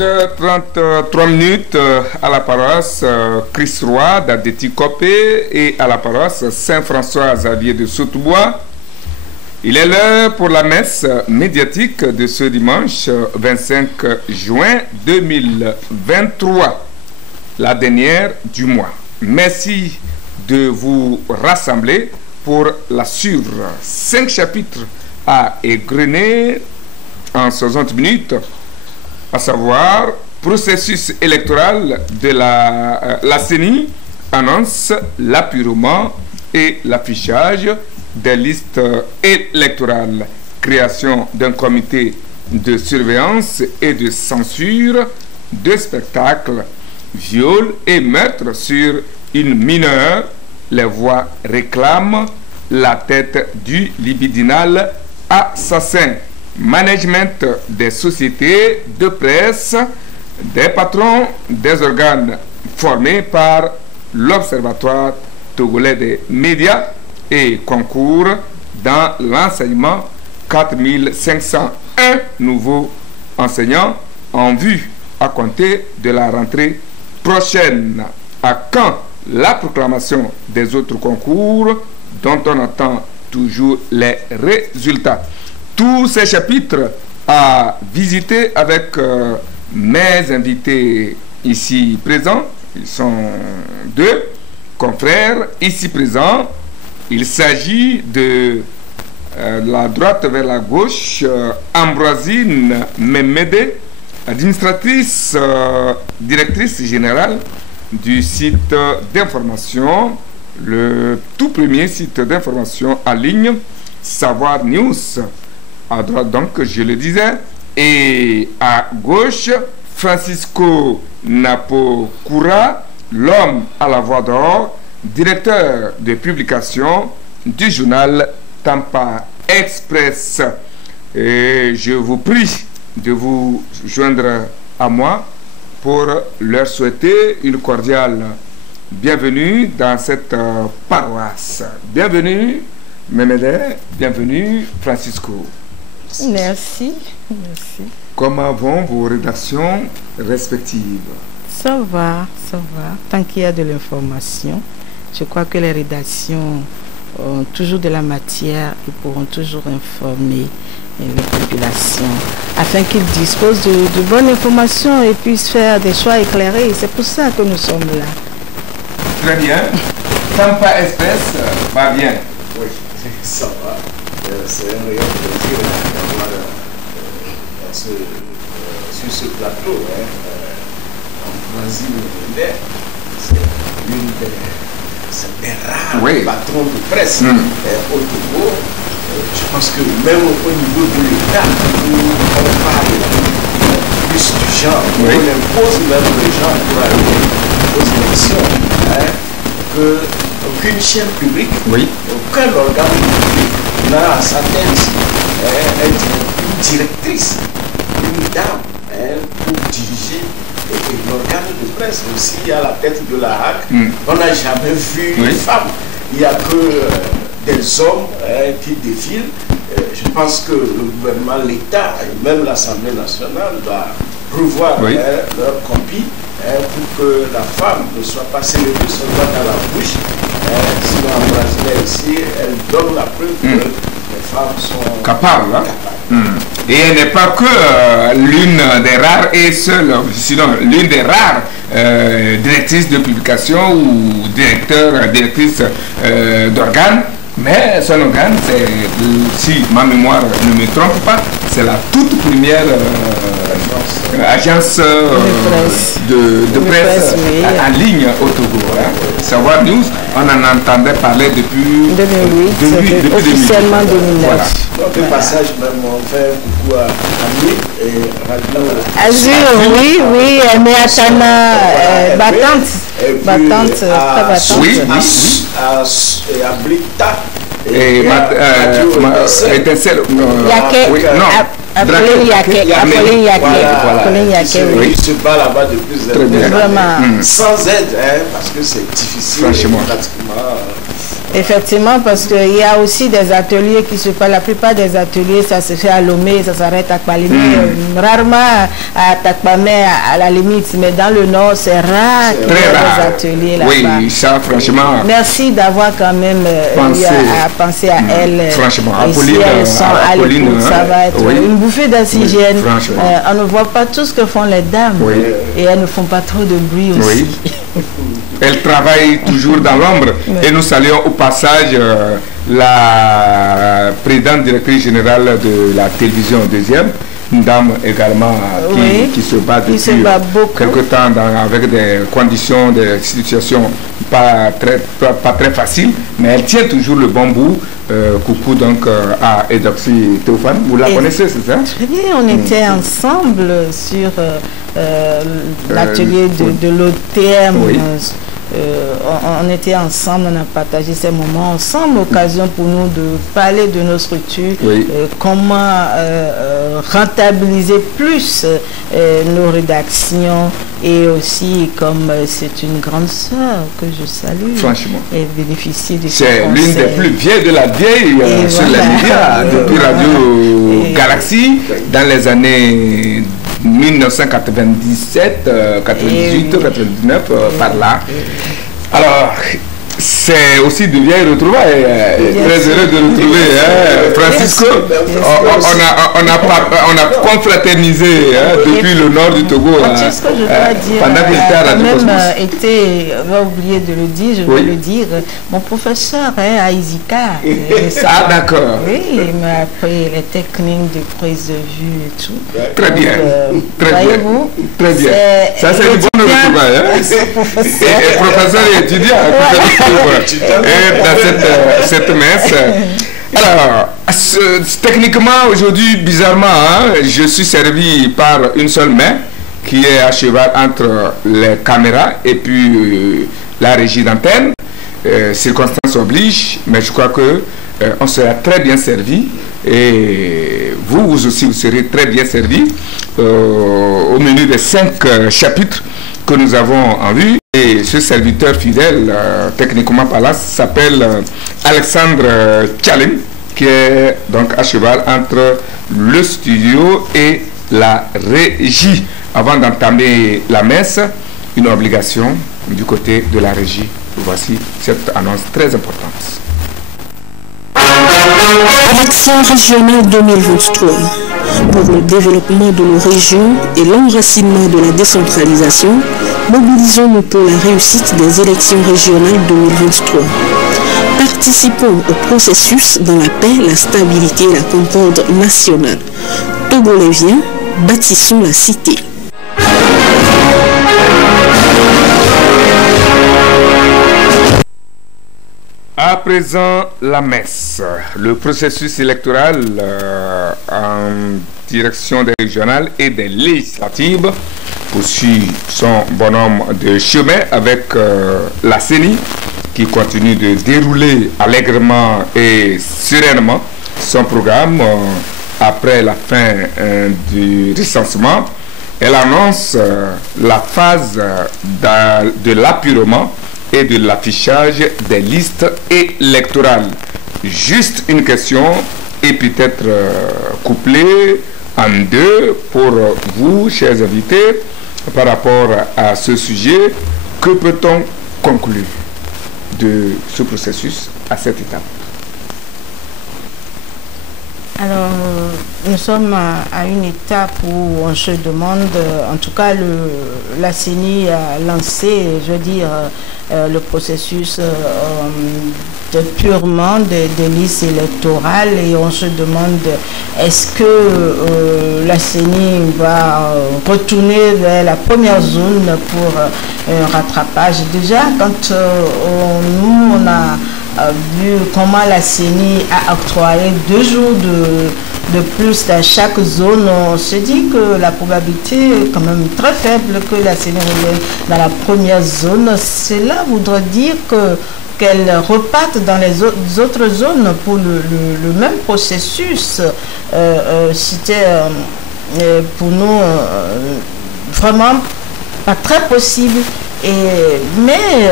13h33 à la paroisse Christ Roi d'Adéti-Copé et à la paroisse Saint-François Xavier de Sautebois. Il est l'heure pour la messe médiatique de ce dimanche 25 juin 2023, la dernière du mois. Merci de vous rassembler pour la suivre. 5 chapitres à égrener en 60 minutes, à savoir processus électoral de la CENI annonce l'appurement et l'affichage des listes électorales, création d'un comité de surveillance et de censure de spectacles, viol et meurtre sur une mineure. Les voix réclament la tête du libidinal assassin. Management des sociétés de presse, des patrons des organes formés par l'Observatoire togolais des médias et concours dans l'enseignement. 4501 nouveaux enseignants en vue à compter de la rentrée prochaine. À quand la proclamation des autres concours dont on attend toujours les résultats? Tous ces chapitres à visiter avec mes invités ici présents. Ils sont 2 confrères ici présents. Il s'agit de la droite vers la gauche, Ambroisine Memede, administratrice, directrice générale du site d'information, le tout premier site d'information en ligne, Savoir News. À droite, donc, je le disais, et à gauche, Francisco Napokura, l'homme à la voix d'or, directeur de publication du journal Tampa Express. Et je vous prie de vous joindre à moi pour leur souhaiter une cordiale bienvenue dans cette paroisse. Bienvenue, Memede, bienvenue, Francisco. Merci, merci. Comment vont vos rédactions respectives? Ça va, ça va. Tant qu'il y a de l'information, je crois que les rédactions ont toujours de la matière et pourront toujours informer les populations afin qu'ils disposent de bonnes informations et puissent faire des choix éclairés. C'est pour ça que nous sommes là. Très bien. Tampa Express va bien. Oui, ça va. C'est un réel plaisir d'avoir sur ce plateau Ambroisine Memede. C'est l'une des rares patrons de presse au Togo. Je pense que même au niveau de l'État, on parle plus du genre. On impose même les gens pour aller aux élections. Qu'aucune chaîne publique, aucun organe public n'a à sa tête une directrice, une dame pour diriger l'organe de presse. Aussi à la tête de la HAC, on n'a jamais vu une femme. Il n'y a que des hommes qui défilent. Je pense que le gouvernement, l'État et même l'Assemblée nationale doit revoir leur copie pour que la femme ne soit pas célébrée seulement dans la bouche. Sinon, en Brésil, ici, elle donne la preuve que les femmes sont capables. Et elle n'est pas que l'une des rares et seule, sinon l'une des rares directrices de publication ou directrice d'organes. Mais son organe, c'est, si ma mémoire ne me trompe pas, c'est la toute première agence de presse en ligne au Togo. Savoir News, on en entendait parler depuis 2008, officiellement 2009. Voilà. Donc, le passage, même, on fait beaucoup à Ami et Radio Azur, oui, mais Atana, battante. Battante, très battante. Oui. Et à Blita. Et étincelle. Apolline Yaquet. Il se bat là-bas depuis des années. Sans aide, parce que c'est difficile. Franchement. Effectivement, parce qu'il y a aussi des ateliers qui se passent. La plupart des ateliers, ça se fait à Lomé, ça s'arrête à Kpalimé. Rarement à Takpamé, à la limite. Mais dans le Nord, c'est rare qu'il y ait des ateliers là-bas. Oui, ça, franchement. Merci d'avoir quand même pensé à elles. Franchement, Apolline, elles sont à l'écoute, ça va être une bouffée d'oxygène. On ne voit pas tout ce que font les dames. Et elles ne font pas trop de bruit aussi. Elles travaillent toujours dans l'ombre. Et nous saluons au passage la présidente directrice générale de la télévision deuxième, une dame également qui se bat depuis quelque temps avec des conditions, des situations pas très faciles, mais elle tient toujours le bon bout. Coucou donc à Eudoxie Théophane, vous la connaissez, c'est ça? Très bien, on était ensemble sur l'atelier de l'OTM. On était ensemble, on a partagé ces moments ensemble, occasion pour nous de parler de nos structures, comment rentabiliser plus nos rédactions, et aussi comme c'est une grande sœur que je salue, franchement, et bénéficier de c'est l'une des plus vieilles de la vieille sur les médias, depuis Radio Galaxy dans les années 1997, 98, 99, par là. Alors, c'est aussi de vieilles retrouvailles. Très heureux de retrouver Francisco. On a confraternisé depuis le nord du Togo. Francisco, je dois dire, pendant qu'il était à la été, on va oublier de le dire, je vais le dire, mon professeur à Isika. Ah, d'accord. Oui, il m'a appris les techniques de prise de vue et tout. Très bien. Très bien. Très bien. Ça, c'est une bonne retrouvaille. Et professeur et étudiant. Et dans cette messe. Alors, techniquement, aujourd'hui, bizarrement, je suis servi par une seule main qui est à cheval entre les caméras et puis la régie d'antenne. Circonstances obligent, mais je crois que on sera très bien servi. Et vous aussi, vous serez très bien servi au menu des 5 chapitres que nous avons en vue. Et ce serviteur fidèle, techniquement par là, s'appelle Alexandre Tchalim, qui est donc à cheval entre le studio et la régie. Avant d'entamer la messe, une obligation du côté de la régie. Voici cette annonce très importante. Élection régionale 2023. Pour le développement de nos régions et l'enracinement de la décentralisation, mobilisons-nous pour la réussite des élections régionales 2023. Participons au processus dans la paix, la stabilité et la concorde nationale. Togoléviens, bâtissons la cité. À présent, la messe. Le processus électoral en direction des régionales et des législatives poursuit son bonhomme de chemin avec la CENI qui continue de dérouler allègrement et sereinement son programme après la fin du recensement. Elle annonce la phase de l'appurement et de l'affichage des listes électorales. Juste une question et peut-être couplée en deux pour vous, chers invités, par rapport à ce sujet. Que peut-on conclure de ce processus à cette étape? Alors, nous sommes à une étape où on se demande, en tout cas la CENI a lancé, je veux dire, le processus de purement des listes électorales, et on se demande est-ce que la CENI va retourner vers la première zone pour un rattrapage. Déjà, quand nous on a vu comment la CENI a octroyé 2 jours de plus dans chaque zone, on se dit que la probabilité est quand même très faible que la CENI revienne dans la première zone. Cela voudrait dire que qu'elles repartent dans les autres zones pour le même processus. C'était pour nous vraiment pas très possible. Mais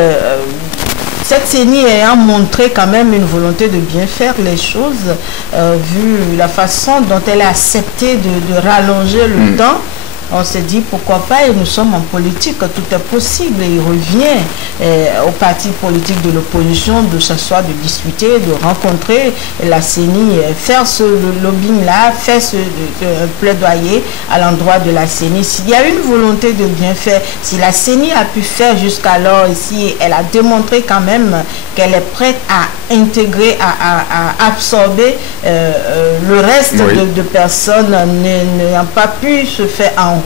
cette CENI ayant montré quand même une volonté de bien faire les choses, vu la façon dont elle a accepté de rallonger le temps, on s'est dit pourquoi pas, et nous sommes en politique, tout est possible. Et il revient aux partis politiques de l'opposition de s'asseoir, de discuter, de rencontrer la CENI, faire ce lobbying-là, faire ce plaidoyer à l'endroit de la CENI. S'il y a une volonté de bien faire, si la CENI a pu faire jusqu'alors ici, elle a démontré quand même qu'elle est prête à intégrer, à absorber le reste de personnes n'ayant pas pu se faire enrôler.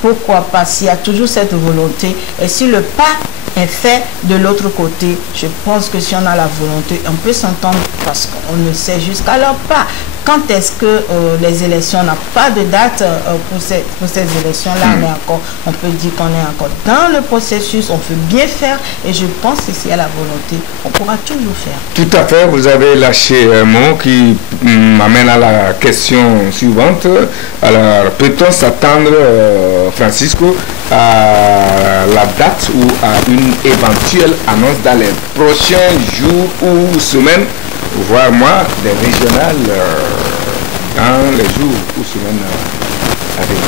Pourquoi pas, s'il y a toujours cette volonté, et si le pas est fait de l'autre côté, je pense que si on a la volonté, on peut s'entendre, parce qu'on ne sait jusqu'alors pas quand est-ce que les élections n'ont pas de date pour ces élections-là. On peut dire qu'on est encore dans le processus, on peut bien faire, et je pense que s'il y a la volonté, on pourra toujours faire. Tout à fait, vous avez lâché un mot qui m'amène à la question suivante. Alors, peut-on s'attendre, Francisco, à la date ou à une éventuelle annonce dans les prochains jours ou semaines, voire moi, des régionales dans les jours ou semaines à venir?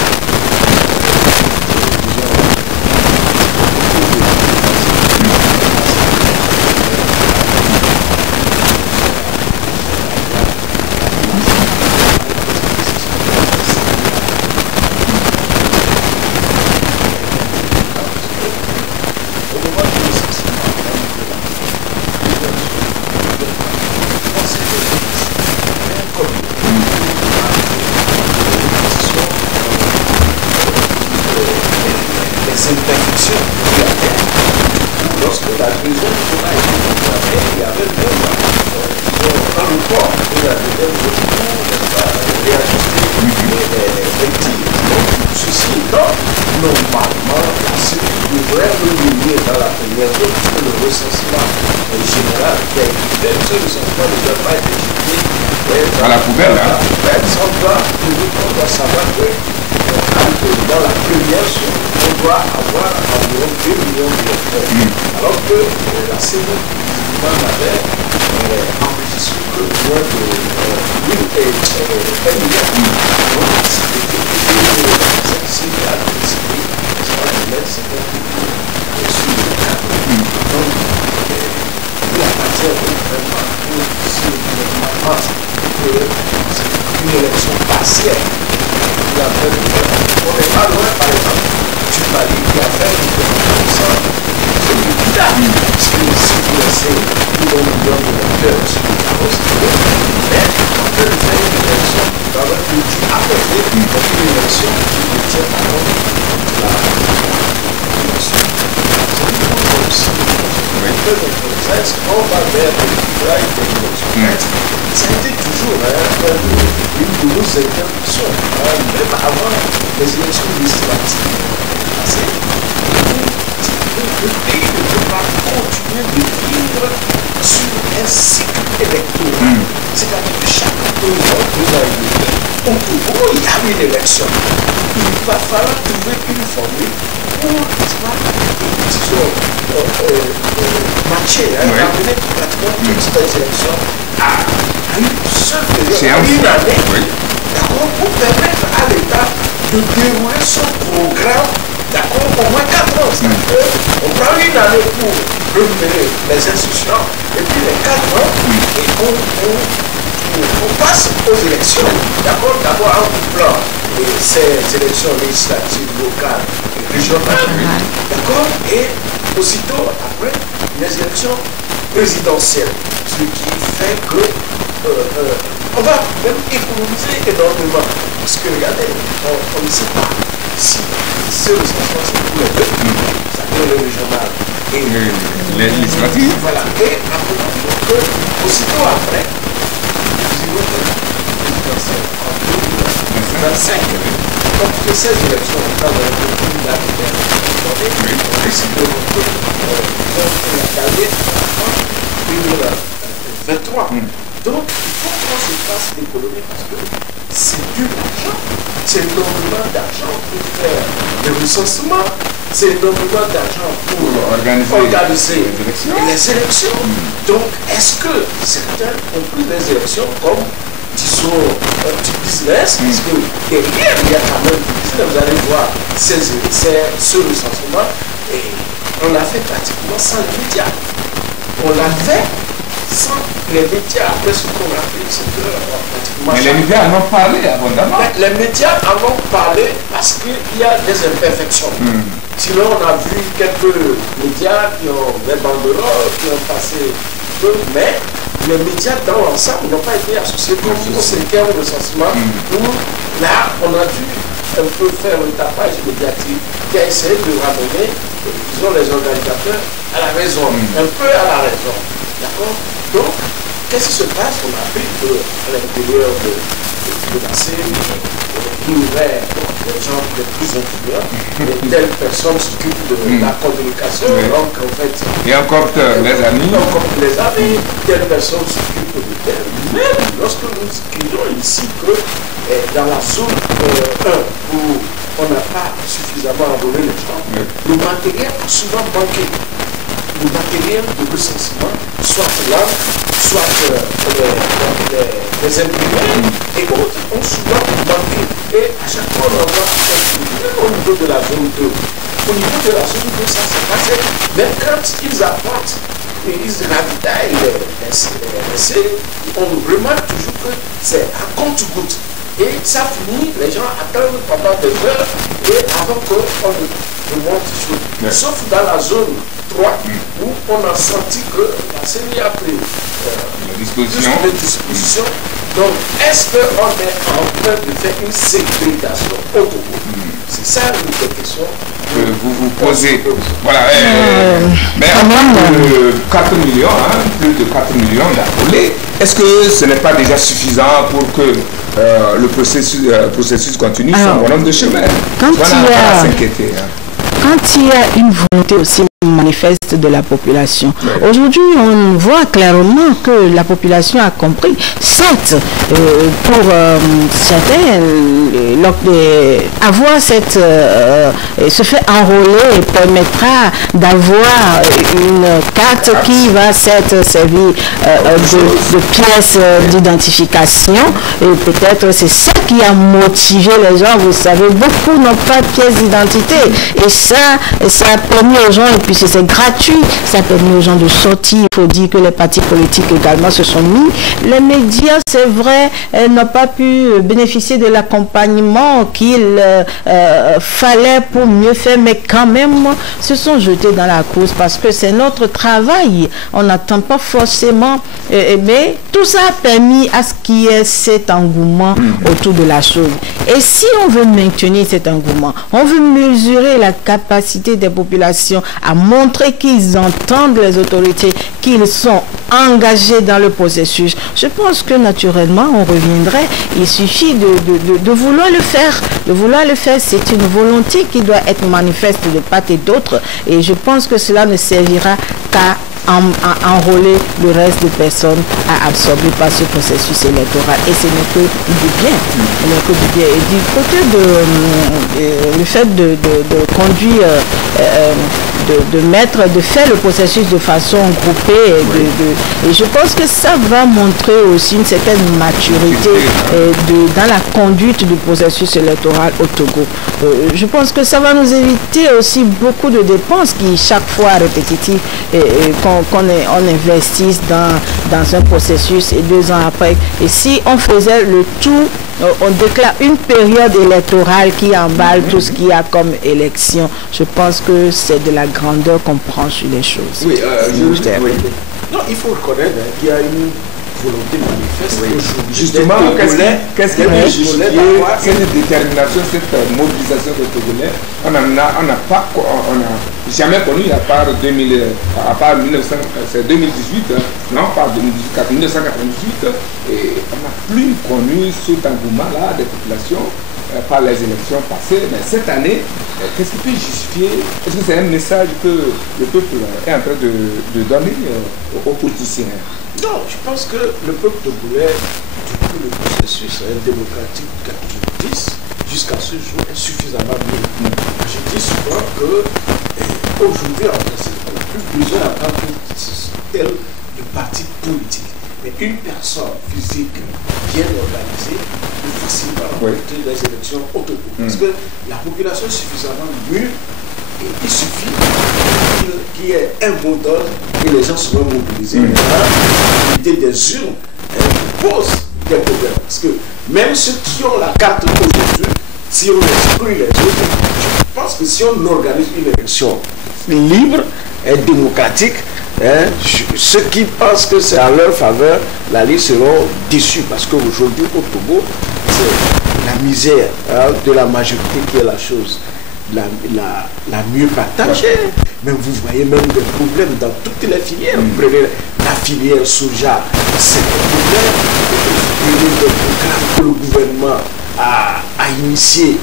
À la poubelle, hein? On doit savoir que dans la première zone, on doit avoir environ 2 millions d'électeurs. Alors que la CENI avait enregistré que moins de 1 milliard. Donc, c'était cette cible a décidé de mettre cette sur le cadre. Donc, la matière de vraiment si le gouvernement pense que c'est une élection partielle. On n'est pas loin, par exemple, du Mali qui a fait une démonstration de l'État. Parce que si vous laissez plus d'un million d'électeurs sur le carrosse, mais on peut faire une élection dans un pays à côté, une élection qui détient par contre la population. On va vers le travail des élections. Ça a été toujours une de nos interruptions, même avant les élections législatives. Le pays ne peut pas continuer de vivre sur un cycle électoral. C'est-à-dire que chaque 2 ans, 2 ans et demi, au Togo, il y a une élection. Il va falloir trouver une formule pour, disons, matcher, ramener pratiquement toutes les élections à une seule période, une année, d'accord, pour permettre à l'État de dérouler son programme, d'accord, au moins 4 ans. C'est-à-dire qu'on prend une année pour renouveler les institutions, et puis les 4 ans, et on passe aux élections, d'accord, d'abord en couplant ces élections législatives locales et régionales, d'accord, et aussitôt après les élections présidentielles, ce qui fait que on va même économiser énormément. Parce que regardez, on ne sait pas si ce recensement c'est pour les deux, c'est-à-dire le régional et les législatives. Voilà. Et après, aussitôt après, en 2025, donc que ces élections dans le pays là qui est on décide de la gagner 2023. Donc, il faut qu'on se fasse d'économie parce que c'est du l'argent. C'est énormément d'argent pour faire le recensement. C'est énormément d'argent pour organiser les élections. Donc, est-ce que certains ont pris les élections comme, disons, du business? Parce que derrière, il y a quand même du business. Vous allez voir ce recensement. Et on l'a fait pratiquement sans les médias. On l'a fait sans les médias. Après ce qu'on a fait, c'est que pratiquement... Mais les médias en ont parlé abondamment. Les médias en ont parlé parce qu'il y a des imperfections. Sinon, on a vu quelques médias qui ont des banderoles, qui ont passé peu, mais les médias dans l'ensemble n'ont pas été associés comme au 5e recensement où là, on a dû un peu faire un tapage médiatique qui a essayé de ramener, disons, les organisateurs à la raison, un peu à la raison. D'accord? Donc, qu'est-ce qui se passe? On a appris qu'à l'intérieur de la série, les gens les plus influents, et telle personne s'occupe de la communication, donc en fait... Et encore les amis. Encore les amis, telle personne s'occupe de tel. Même lorsque nous écrivons ici que dans la zone 1, où on n'a pas suffisamment abonné les gens, le matériel a souvent manqué. Le matériel de recensement, soit l'âme, soit les imprimés et autres ont souvent manqué. Et à chaque fois, on en voit au niveau de la zone 2. Au niveau de la zone 2, ça s'est passé. Même quand ils apportent et ils ravitaillent les séries, on remarque toujours que c'est à compte-goutte. Et ça finit, les gens attendent pendant des heures et avant qu'on remonte sur. Sauf dans la zone 3 où on a senti que la série a pris plus de dispositions. Donc, est-ce qu'on est en train de faire une ségrégation au Togo? C'est ça une des questions que vous vous posez. Voilà. Mais en de 4 millions, plus de 4 millions d'abonnés, est-ce que ce n'est pas déjà suffisant pour que le processus continue son bonhomme de chemin? Quand il y a une volonté aussi manifeste de la population. Aujourd'hui, on voit clairement que la population a compris. Certes, pour certains, avoir se fait enrôler permettra d'avoir une carte qui va servir de pièce d'identification. Et peut-être c'est ça qui a motivé les gens. Vous savez, beaucoup n'ont pas de pièce d'identité. Et ça a permis aux gens, et puis c'est gratuit, ça a permis aux gens de sortir. Il faut dire que les partis politiques également se sont mis. Les médias, c'est vrai, n'ont pas pu bénéficier de l'accompagnement qu'il fallait pour mieux faire, mais quand même, se sont jetés dans la course parce que c'est notre travail. On n'attend pas forcément, mais tout ça a permis à ce qu'il y ait cet engouement autour de la chose. Et si on veut maintenir cet engouement, on veut mesurer la capacité des populations à montrer qu'ils entendent les autorités, qu'ils sont engagés dans le processus, je pense que naturellement on reviendrait. Il suffit de vouloir le faire. De vouloir le faire, c'est une volonté qui doit être manifeste de part et d'autre, et je pense que cela ne servira qu'à enrôler le reste des personnes à absorber par ce processus électoral. Et ce n'est que du bien. Et du côté le fait de conduire, de faire le processus de façon groupée, et je pense que ça va montrer aussi une certaine maturité dans la conduite du processus électoral au Togo. Je pense que ça va nous éviter aussi beaucoup de dépenses qui chaque fois répétitives qu'on investisse dans un processus et 2 ans après. Et si on faisait le tout, on déclare une période électorale qui emballe tout ce qu'il y a comme élection, je pense que c'est de la grandeur qu'on prend sur les choses. Oui, non, il faut reconnaître qu'il y a une volonté manifeste. Justement, qu'est-ce qui a justifié cette détermination, cette mobilisation des Togolais? On n'a jamais connu, à part 2018, non, pas 2018, 1998, et on n'a plus connu cet engouement-là des populations par les élections passées. Mais cette année, qu'est-ce qui peut justifier? Est-ce que c'est un message que le peuple est en train de donner aux politiciens? Non, je pense que le peuple togolais, depuis le processus démocratique 90 jusqu'à ce jour, est suffisamment bien. Je dis souvent que aujourd'hui, en principe, on n'a plus besoin d'avoir tel de parti politique. Mais une personne physique bien organisée peut facilement remporter des élections au Togo. Parce que la population est suffisamment mûre et il suffit qu'il y ait un mot d'ordre et les gens seront mobilisés. L'idée des urnes pose des problèmes. Parce que même ceux qui ont la carte aujourd'hui, si on exclut les autres, je pense que si on organise une élection libre et démocratique, ceux qui pensent que c'est à leur faveur, la liste seront déçus. Parce qu'aujourd'hui, au Togo, c'est la misère de la majorité qui est la chose la mieux partagée. Mais vous voyez même des problèmes dans toutes les filières. Vous prenez la filière soja, c'est un problème. Vous prenez des programmes que le gouvernement a initiés.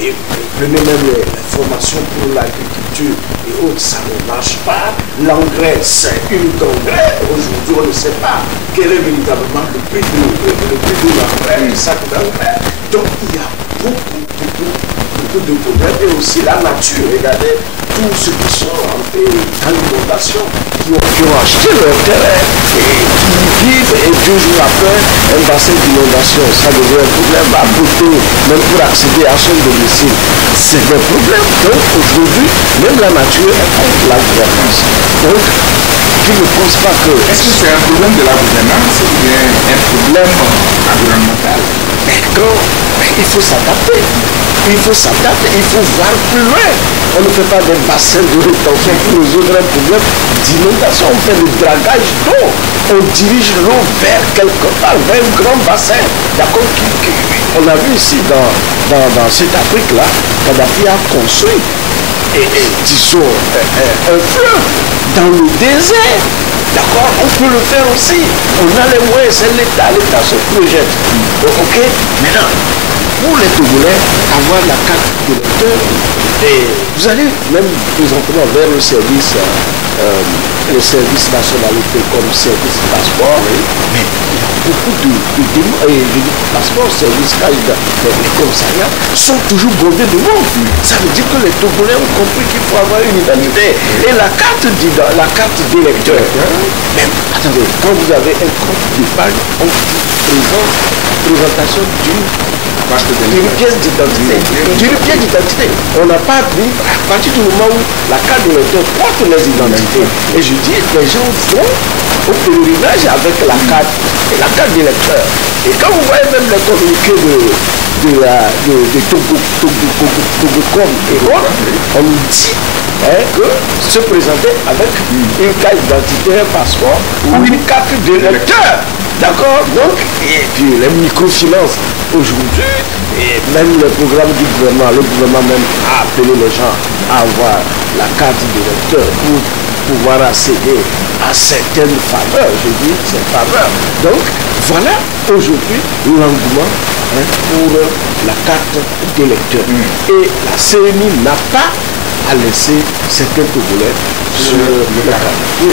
Et prenez même les formations pour l'agriculture et autres, ça ne marche pas. L'engrais, c'est une congrès. Aujourd'hui, on ne sait pas quel est véritablement le prix de l'engrais, le sac d'engrais. Donc, il y a beaucoup de problèmes. Et aussi la nature. Regardez tous ceux qui sont rentrés dans l'inondation, qui ont acheté leur terrain et qui vivent, et 2 jours après, un bassin d'inondation. Ça devient un problème à côté, même pour accéder à son domicile. C'est un problème. Donc aujourd'hui, même la nature est contre la gouvernance. Donc, je ne pense pas que... Est-ce que c'est un problème de la gouvernance ou bien un problème environnemental? Mais il faut s'adapter. Il faut s'adapter, il faut voir plus loin. On ne fait pas des bassins de rétention pour résoudre un problème d'inondation. On fait le dragage d'eau. On dirige l'eau vers quelque part, vers un grand bassin. D'accord. On a vu ici dans cette Afrique-là, Kadhafi a construit disons, un fleuve dans le désert. D'accord, on peut le faire aussi. On a les moyens, c'est l'État se projette. Ok, maintenant, pour les Togolais, avoir la carte d'électeur, et vous allez même présentement vers le service nationalité comme service passeport, mais il y a beaucoup de passeports, service les commissariats sont toujours bondés de monde. Ça veut dire que les Togolais ont compris qu'il faut avoir une identité. Et la carte d'électeur, même, attendez, quand vous avez un compte d'épargne, on présente présentation d'une pièce d'identité. On n'a pas appris à partir du moment où la carte d'électeur porte les identités. Et je dis, les gens vont au pèlerinage avec la carte d'électeur. Et quand vous voyez même les communiqués de Togocom et autres, on nous dit que se présenter avec une carte d'identité, un passeport ou une carte d'électeur. D'accord. Donc, et puis les microfinances aujourd'hui, et même le programme du gouvernement, le gouvernement même a appelé les gens à avoir la carte d'électeur pour pouvoir accéder à certaines faveurs, je dis ces faveurs. Donc, voilà aujourd'hui l'engouement pour la carte d'électeur. Et la CNI n'a pas à laisser certains Togolais sur le carte. Oui,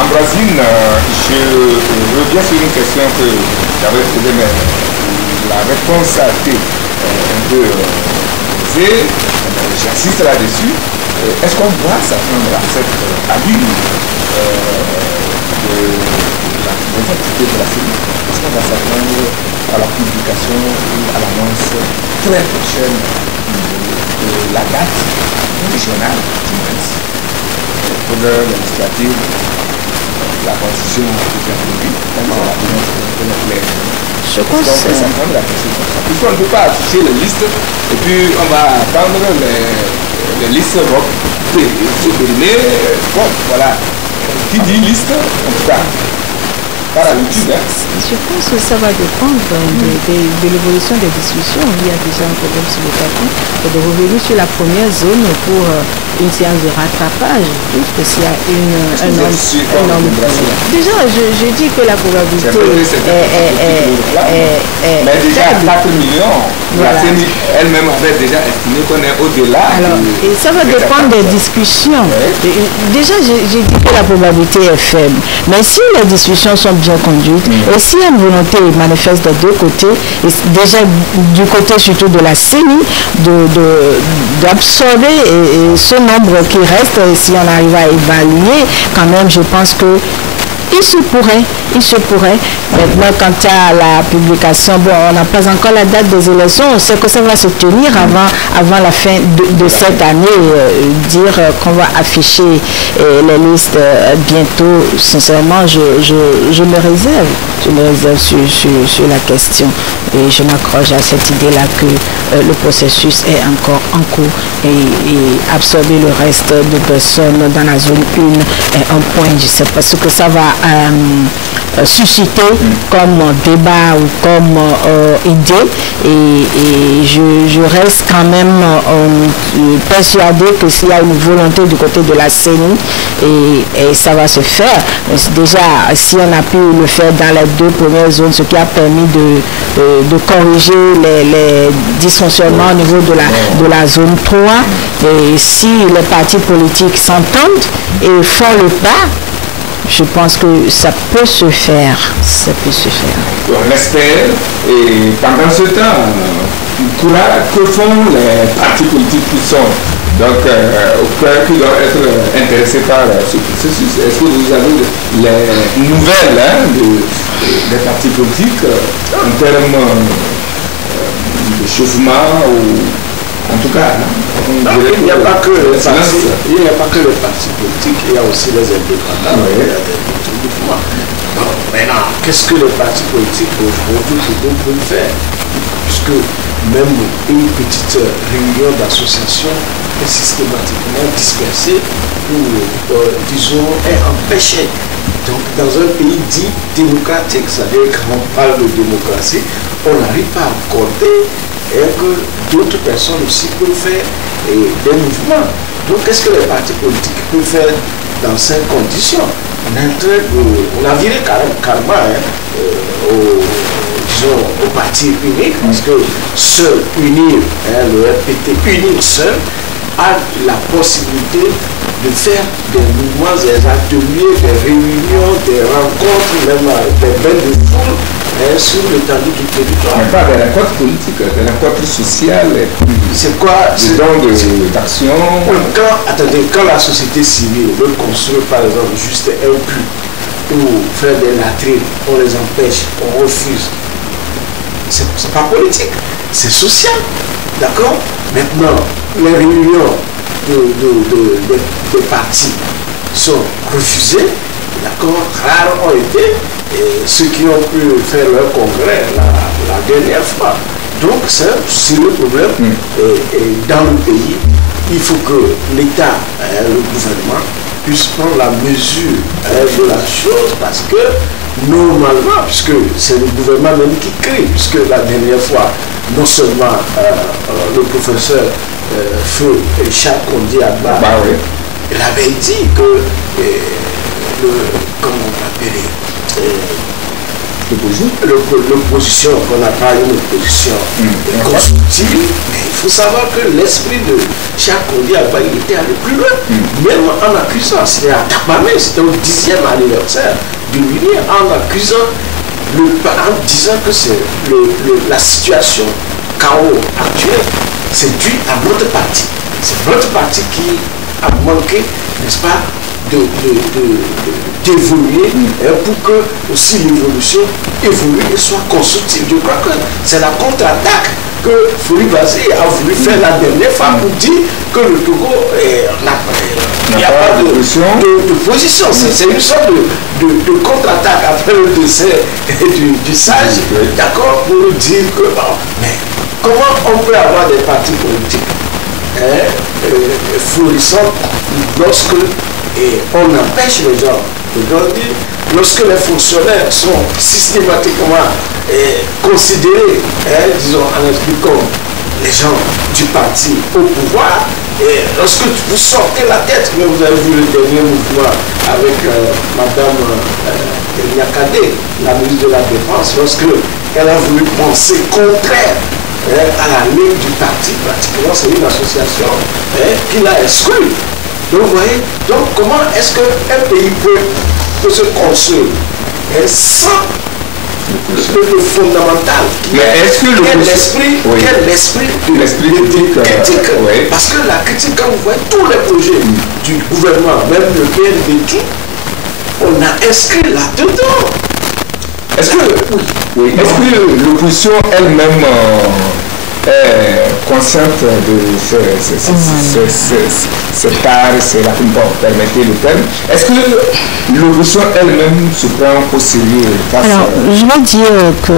Ambrazine, je reviens sur une question que j'avais posée, mais la réponse a été un peu posée. J'insiste là-dessus. Est-ce qu'on doit s'attendre à cette allure des activités de la CNI? Est-ce qu'on va s'attendre à la publication ou à l'annonce très prochaine de la date régionale du moins pour l'heure législative, la constitution est prévue, je pense puisqu'on ne peut pas afficher les listes et puis on va attendre les listes vont se donner. Bon, voilà. Qui dit liste, en tout cas, par habitude. Je pense que ça va dépendre de l'évolution des discussions. Il y a déjà un problème sur le tapis. Et de revenir sur la première zone pour une séance de rattrapage. Juste s'il y a un nombre. Déjà, je dis que la probabilité est mais déjà faible. 4 millions, voilà. La CENI elle-même avait déjà estimé qu'on est au-delà. Alors, et ça va dépendre des discussions. Ouais. Déjà, j'ai dit que la probabilité est faible. Mais si les discussions sont bien conduites, et si il y a une volonté manifeste des deux côtés, et déjà du côté surtout de la CENI, d'absorber ce nombre qui reste, et si on arrive à évaluer, quand même, je pense que il se pourrait. Maintenant, quant à la publication, bon, on n'a pas encore la date des élections, on sait que ça va se tenir avant la fin de cette année. Dire qu'on va afficher les listes bientôt, sincèrement, je me réserve sur la question. Et je m'accroche à cette idée-là que le processus est encore en cours et absorber le reste de personnes dans la zone 1 est un point, je ne sais pas ce que ça va susciter comme débat ou comme idée et je reste quand même persuadé que s'il y a une volonté du côté de la CENI et ça va se faire. Déjà, si on a pu le faire dans les 2 premières zones, ce qui a permis de corriger les dysfonctionnements au niveau de la zone 3, et si les partis politiques s'entendent et font le pas, je pense que ça peut se faire. On l'espère. Et pendant ce temps, que font les partis politiques qui sont qui doivent être intéressés par ce processus? Est-ce que vous avez les nouvelles des partis politiques en termes de chauffement ou en tout cas, il n'y a pas que les partis politiques, il y a aussi les indépendants, il y a des mouvements. Maintenant, qu'est-ce que les partis politiques aujourd'hui peuvent faire? Puisque même une petite réunion d'association est systématiquement dispersée ou, disons, est empêchée. Donc, dans un pays dit démocratique, c'est-à-dire quand on parle de démocratie, on n'arrive pas à accorder et que d'autres personnes aussi peuvent faire des mouvements. Donc, qu'est-ce que les partis politiques peuvent faire dans ces conditions? On a viré carrément au parti unique, parce que seul unir, le RPT unir seul, a la possibilité de faire des mouvements, des ateliers, des réunions, des rencontres, même des bains de foule sur l'étendue du territoire. Mais pas des rencontres politiques, des rencontres sociales. C'est quoi? Des dons d'action. Quand la société civile veut construire par exemple juste un puits ou faire des latrines, on les empêche, on refuse. C'est pas politique, c'est social. D'accord? Maintenant, les réunions des partis sont refusées. D'accord? Rares ont été ceux qui ont pu faire leur congrès la dernière fois. Donc, c'est le problème. Et dans le pays, il faut que l'État, le gouvernement, puisse prendre la mesure de la chose parce que normalement, puisque c'est le gouvernement même qui crie, puisque la dernière fois, non seulement le professeur Feu Charles Kondi Agba, il avait dit que comment on l'appelait l'opposition, qu'on n'a pas une opposition constructive, mais il faut savoir que l'esprit de Charles Kondi Agba, il était allé plus loin, même en accusant, c'était à Tapamé, c'était au 10e anniversaire de l'Union, en accusant, en disant que c'est la situation chaos actuelle, c'est dû à notre parti. C'est notre parti qui a manqué, n'est-ce pas, d'évoluer pour que aussi l'évolution évolue et soit constructive. Je crois que c'est la contre-attaque que Fori Bazé a voulu faire la dernière fois pour dire que le Togo il n'y a pas de position. C'est une sorte de contre-attaque après le décès du sage, d'accord, pour dire que mais comment on peut avoir des partis politiques florissants lorsque on empêche les gens de grandir, lorsque les fonctionnaires sont systématiquement considérés, disons, en esprit comme les gens du parti au pouvoir, et lorsque vous sortez la tête, mais vous avez vu le dernier mouvement avec Madame Nyakade, la ministre de la Défense, lorsqu'elle a voulu penser contraire à la ligne du parti, pratiquement c'est une association qui l'a exclue. Donc vous voyez, donc comment est-ce qu'un pays peut se construire sans le fondamental quel l'esprit critique, parce que la critique, quand vous voyez tous les projets du gouvernement, même le PNB, tout, on a inscrit là-dedans. Est-ce que l'opposition elle-même est consciente de cette part, c'est là qu'on permettez le terme. Est-ce que l'opposition elle-même se prend au sérieux? Alors, je vais dire que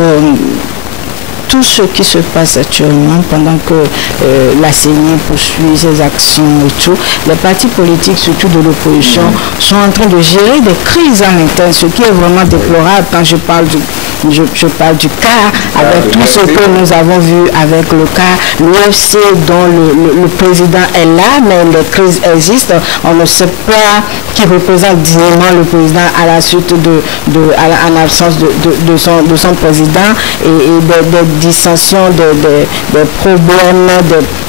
tout ce qui se passe actuellement, pendant que la CENI poursuit ses actions et tout, les partis politiques, surtout de l'opposition, sont en train de gérer des crises en interne, ce qui est vraiment déplorable quand je parle du cas, avec tout ce que nous avons vu avec le cas, l'UFC dont le président est là, mais les crises existent. On ne sait pas qui représente dignement le président à la suite en absence de son président et des dissensions, des problèmes,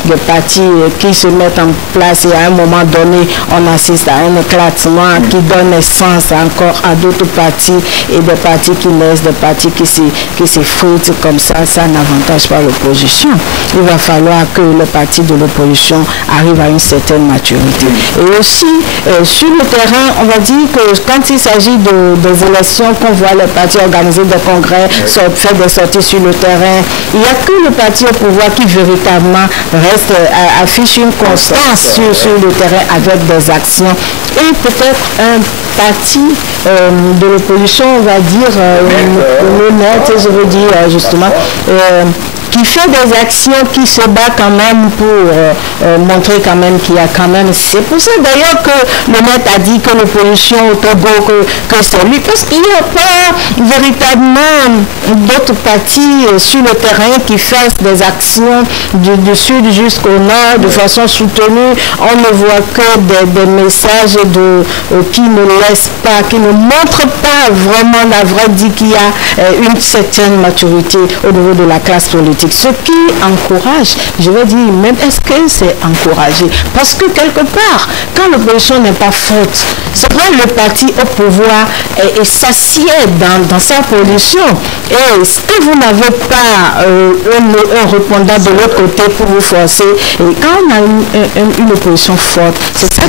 des partis qui se mettent en place, et à un moment donné, on assiste à un éclatement qui donne naissance encore à d'autres partis, et des partis qui naissent, des partis qui s'effritent comme ça n'avantage pas l'opposition. Il va falloir que les partis de l'opposition arrivent à une certaine maturité. Et aussi, sur le terrain, on va dire que quand il s'agit des élections, qu'on voit les partis organiser des congrès, faire des sorties sur le terrain, il n'y a que le parti au pouvoir qui véritablement affiche une constance sur le terrain avec des actions, et peut-être un parti de l'opposition, on va dire, honnête, je veux dire justement, qui fait des actions, qui se bat quand même pour montrer quand même qu'il y a quand même... C'est pour ça d'ailleurs que le maître a dit que l'opposition au Togo, que c'est lui, parce qu'il n'y a pas véritablement d'autres partis sur le terrain qui fassent des actions du sud jusqu'au nord de façon soutenue. On ne voit que des messages qui ne laissent pas, qui ne montrent pas vraiment la vraie dit qu'il y a une certaine maturité au niveau de la classe politique. Ce qui encourage, je vais dire même, est-ce que c'est encouragé? Parce que quelque part, quand l'opposition n'est pas forte, c'est vrai, le parti au pouvoir s'assied dans sa position. Et si vous n'avez pas un répondant de l'autre côté pour vous forcer, et quand on a une opposition forte, c'est ça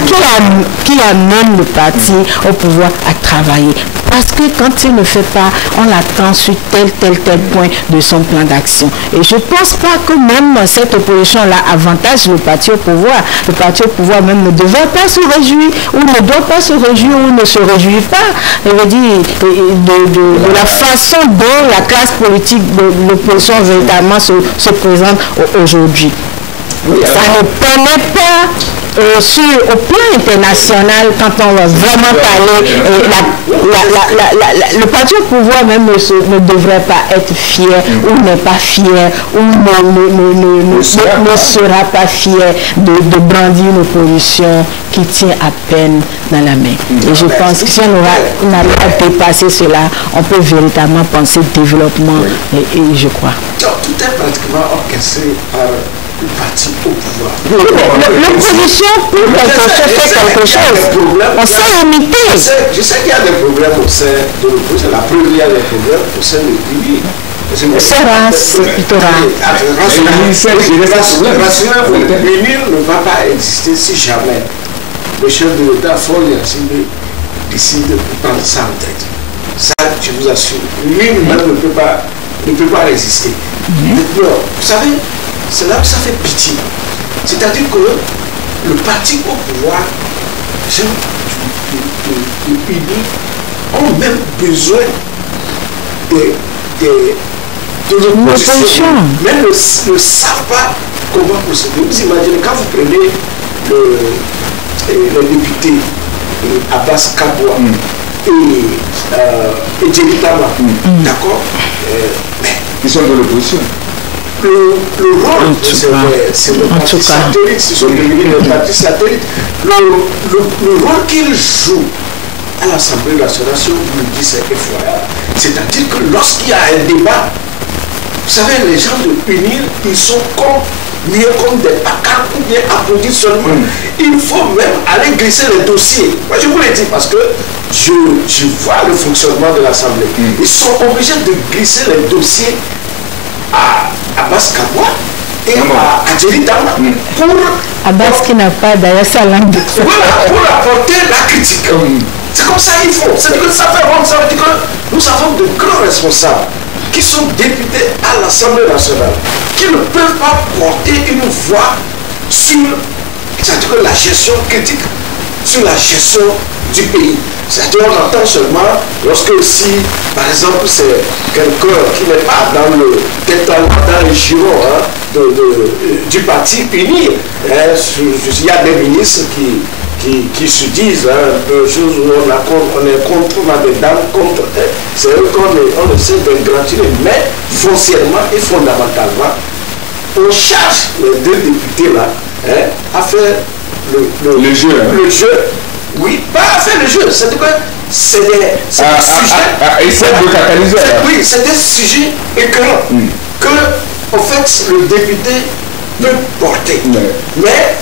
qui amène le parti au pouvoir à travailler. Parce que quand il ne fait pas, on l'attend sur tel point de son plan d'action. Et je ne pense pas que même cette opposition-là avantage le parti au pouvoir. Le parti au pouvoir même ne devrait pas se réjouir, ou ne doit pas se réjouir, ou ne se réjouit pas, je veux dire, de la façon dont la classe politique de l'opposition véritablement se présente aujourd'hui. Ça ne permet pas, au plan international, quand on va vraiment parler, le parti au pouvoir même ne devrait pas être fier, ou n'est pas fier, ou ne sera pas fier de brandir une opposition qui tient à peine dans la main. Et je pense que si on arrive à dépasser cela, on peut véritablement penser développement, et je crois. Donc, tout est pratiquement orchestré par le parti au pouvoir. L'opposition peut faire quelque chose. On s'est limité. Je sais qu'il y a des problèmes au sein de l'opposition. La preuve, il y a des problèmes au sein de l'UPI. C'est rare, c'est plutôt rare. Rassurez-vous, l'UPI ne va pas exister si jamais le chef de l'État, Faure Gnassingbé, décide de prendre ça en tête. Ça, je vous assure, lui-même ne peut pas résister. Vous savez, c'est là que ça fait pitié. C'est-à-dire que le parti au pouvoir, les pays ont même besoin de l'opposition. Même ne savent pas comment procéder. Vous imaginez, quand vous prenez le député Abbas Kabwa, et Djelitama. D'accord. Mais ils sont de l'opposition. Le rôle, c'est le parti satellite, ce sont devenus le parti satellite. Le rôle qu'ils jouent à l'Assemblée nationale, si vous me dites, c'est effroyable. C'est-à-dire que lorsqu'il y a un débat, vous savez, les gens de UNIR, ils sont mieux comme des pacards ou bien applaudis seulement. Il faut même aller glisser les dossiers. Moi, je vous l'ai dit parce que je vois le fonctionnement de l'Assemblée. Ils sont obligés de glisser les dossiers à Abbas Kaboua et à Djelitama pour... Abbas qui n'a pas d'ailleurs sa langue. Voilà, pour apporter la critique. C'est comme ça qu'il faut. C'est que ça fait bon, ça veut dire que nous avons de grands responsables qui sont députés à l'Assemblée nationale, qui ne peuvent pas porter une voix sur, c'est-à-dire que la gestion critique, sur la gestion du pays. C'est-à-dire qu'on entend seulement lorsque si, par exemple, c'est quelqu'un qui n'est pas dans le giron du parti uni, il y a des ministres qui se disent de choses où on est contre Madame, contre elle. C'est eux qu'on essaie de gratuiter, mais foncièrement et fondamentalement, on cherche les deux députés là à faire le jeu. Le jeu. Oui, pas à faire le jeu. C'est que c'est des sujets. Oui, c'est des sujets écœurants que, en fait, le député peut porter. Mais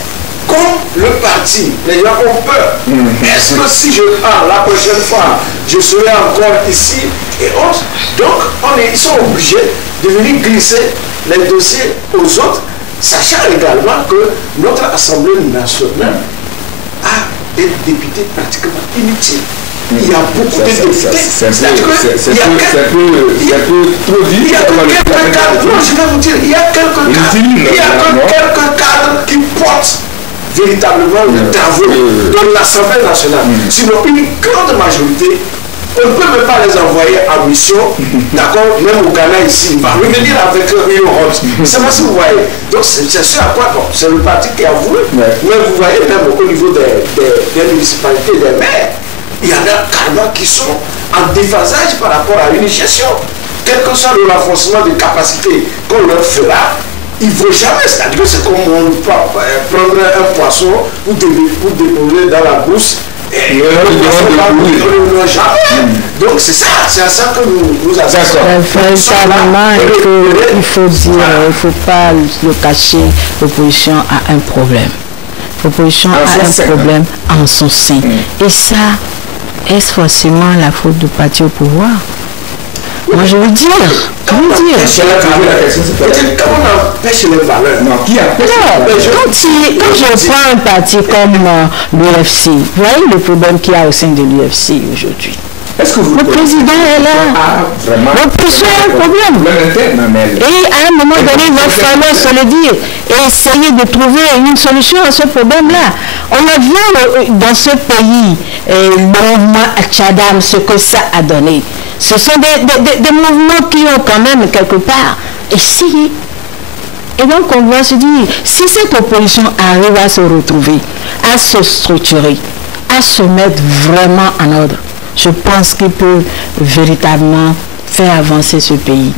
comme le parti, les gens ont peur. Est-ce que si je pars la prochaine fois, je serai encore ici et autres? Donc, ils sont obligés de venir glisser les dossiers aux autres, sachant également que notre Assemblée nationale a des députés pratiquement inutiles. Il y a beaucoup de députés. Il y a quelques cadres. Non, je vais vous dire, il y a quelques cadres qui portent véritablement le travaux de l'Assemblée nationale. Sinon, une grande majorité, on ne peut même pas les envoyer en mission, d'accord, même au Ghana ici, revenir avec une honte. C'est moi si vous voyez. Donc c'est ce à quoi, bon, c'est le parti qui a voulu. Mais vous voyez, même au niveau des municipalités, des maires, il y en a carrément qui sont en déphasage par rapport à une gestion. Quel que soit le renforcement de capacité qu'on leur fera, il ne faut jamais, c'est-à-dire que c'est comme on prendre un poisson ou déposer dans la bouche. Et donc c'est ça, c'est à ça que nous assistons. Véritablement, il faut dire, il ne faut pas le cacher, l'opposition a un problème. L'opposition a un problème en son sein. Et ça, est-ce forcément la faute du parti au pouvoir? Moi je veux dire, comment on empêche les valeurs? Non, quand je prends un parti comme l'UFC, vous voyez le problème qu'il y a au sein de l'UFC aujourd'hui. Le président est là. L'opposition a un problème. Et à un moment donné, il va falloir se le dire et essayer de trouver une solution à ce problème-là. On a vu dans ce pays le mouvement Tchadam, ce que ça a donné. Ce sont des mouvements qui ont quand même quelque part essayé. Et donc on va se dire, si cette opposition arrive à se retrouver, à se structurer, à se mettre vraiment en ordre, je pense qu'il peut véritablement faire avancer ce pays.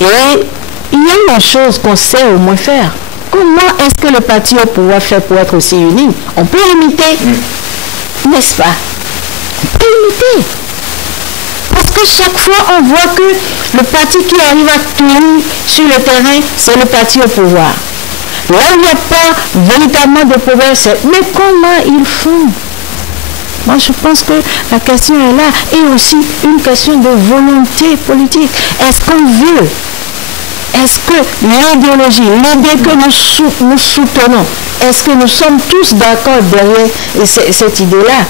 Et il y a une chose qu'on sait au moins faire. Comment est-ce que le parti au pouvoir fait pour être aussi uni? On peut imiter, n'est-ce pas? On peut imiter. Parce que chaque fois, on voit que le parti qui arrive à tenir sur le terrain, c'est le parti au pouvoir. Là où il n'y a pas véritablement de problème, c'est mais comment ils font? Moi, je pense que la question est là. Et aussi une question de volonté politique. Est-ce qu'on veut? Est-ce que l'idéologie, l'idée que nous soutenons, est-ce que nous sommes tous d'accord derrière cette idée-là?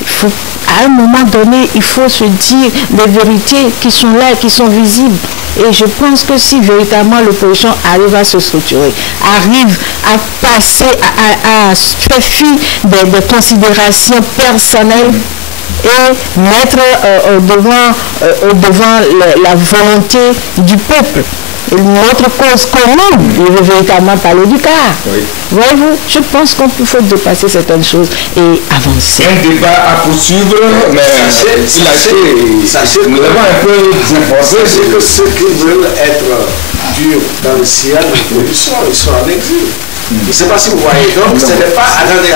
Il faut, à un moment donné, il faut se dire des vérités qui sont là et qui sont visibles. Et je pense que si véritablement l'opposition arrive à se structurer, arrive à passer, à faire fi des considérations personnelles et mettre au devant la volonté du peuple, notre cause commune, il veut véritablement parler du cas. Oui. Voyez-vous, je pense qu'il faut dépasser certaines choses et avancer. Un débat à poursuivre, mais nous avons un peu divorcé. C'est que ceux qui veulent être durs dans le ciel de l'opposition, ils sont en exil. Je ne sais pas si vous voyez. Donc, ce n'est pas, attendez,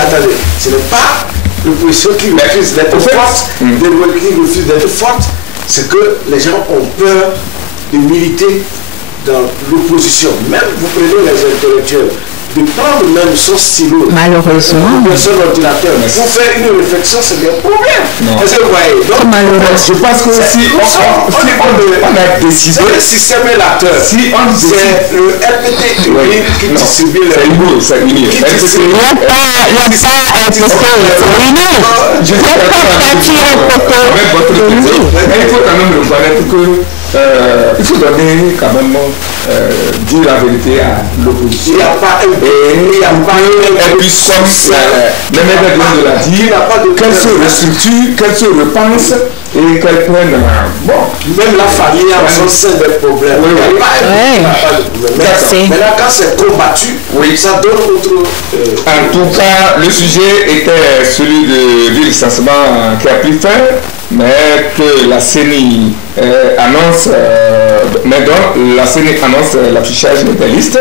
ce n'est pas l'opposition qui refuse d'être forte, qui refuse d'être forte, c'est que les gens ont peur de militer dans l'opposition. Même vous prenez les intellectuels, de prendre même son stylo, malheureusement, son ordinateur, pour faire une réflexion, c'est un problème. Est-ce que vous voyez? Donc, je pense que si on a décidé, c'est le système électeur. Si on c'est le RPT qui distribue les mots. C'est uni. Il n'y a pas avec votre question. Mais il faut quand même reconnaître que il faut donner quand même dire la vérité à l'opposition. Il n'y a pas et puis comme le maître de l'a dit, qu'elle se restructure, qu'elle se repense et qu'elle prenne même la famille a son sein des problèmes. Il n'y a pas de problème. Maintenant quand c'est combattu, ça donne autre. En tout cas, le sujet était celui du licenciement qui a pris fin, mais que la CENI annonce, la CENI annonce l'affichage des listes,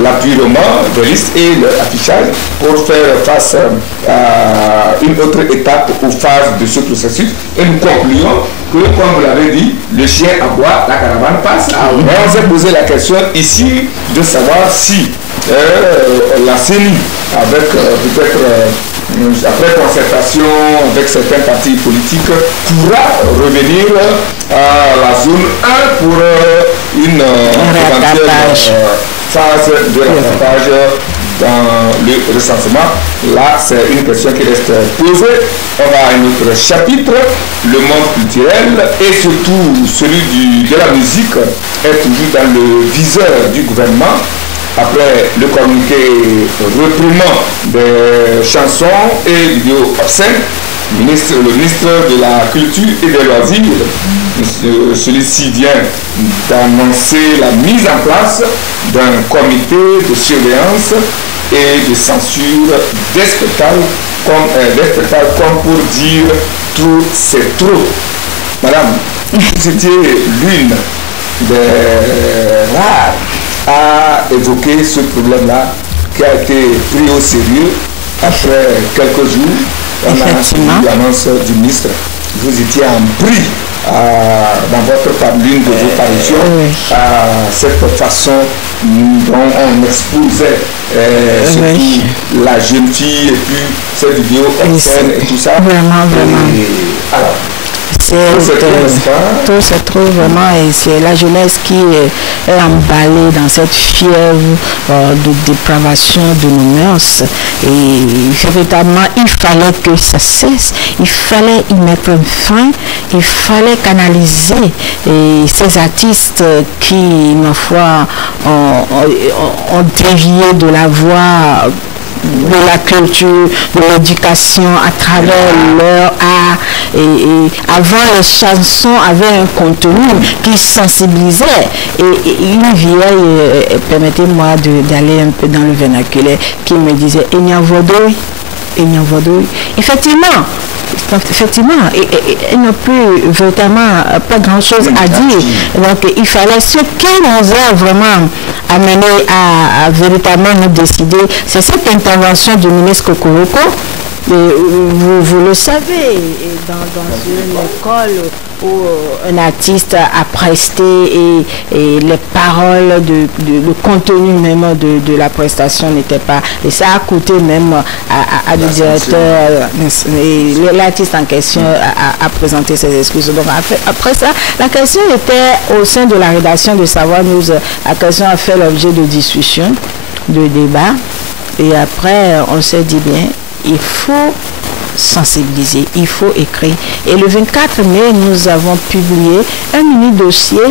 l'appuiement des listes et l'affichage pour faire face à une autre étape ou phase de ce processus. Et nous concluons que, comme vous l'avez dit, le chien aboie, la caravane passe. Mais on s'est posé la question ici de savoir si la CENI, avec peut-être après concertation avec certains partis politiques, pourra revenir à la zone 1 pour une éventuelle phase de rattrapage dans le recensement. Là, c'est une question qui reste posée. On va à un autre chapitre. Le monde culturel et surtout celui de la musique est toujours dans le viseur du gouvernement. Après le communiqué reprenant des chansons et vidéos obscènes, le ministre de la Culture et des Loisirs, celui-ci vient d'annoncer la mise en place d'un comité de surveillance et de censure des spectacles comme pour dire tout c'est trop. Madame, c'était l'une des rares à évoquer ce problème-là qui a été pris au sérieux après quelques jours. On a eu l'annonce du ministre. Vous étiez en prix dans l'une de vos parutions à cette façon dont on exposait surtout la jeune fille et puis cette vidéo obscène et tout ça. Vraiment. Alors, tout se trouve vraiment et c'est la jeunesse qui est emballée dans cette fièvre de dépravation de nos mœurs et véritablement il fallait que ça cesse, il fallait y mettre un frein, il fallait canaliser ces artistes qui, ma foi, ont dévié de la voie de la culture, de l'éducation à travers leur art. Et avant, les chansons avaient un contenu qui sensibilisait. Et une vieille, permettez-moi d'aller un peu dans le vernaculaire, qui me disait « Enyavodoy ». Effectivement, il n'a plus véritablement pas grand-chose à dire. Donc, il fallait ce qui nous a vraiment amené à véritablement nous décider. C'est cette intervention du ministre Kokoroko. Vous le savez, dans une école où un artiste a presté et les paroles, le contenu même de la prestation n'était pas... Et ça a coûté même à le directeur. L'artiste en question a présenté ses excuses. Donc après ça, la question était au sein de la rédaction de Savoir News. La question a fait l'objet de discussions, de débats. Et après, on s'est dit bien, il faut sensibiliser, il faut écrire. Et le 24 mai, nous avons publié un mini dossier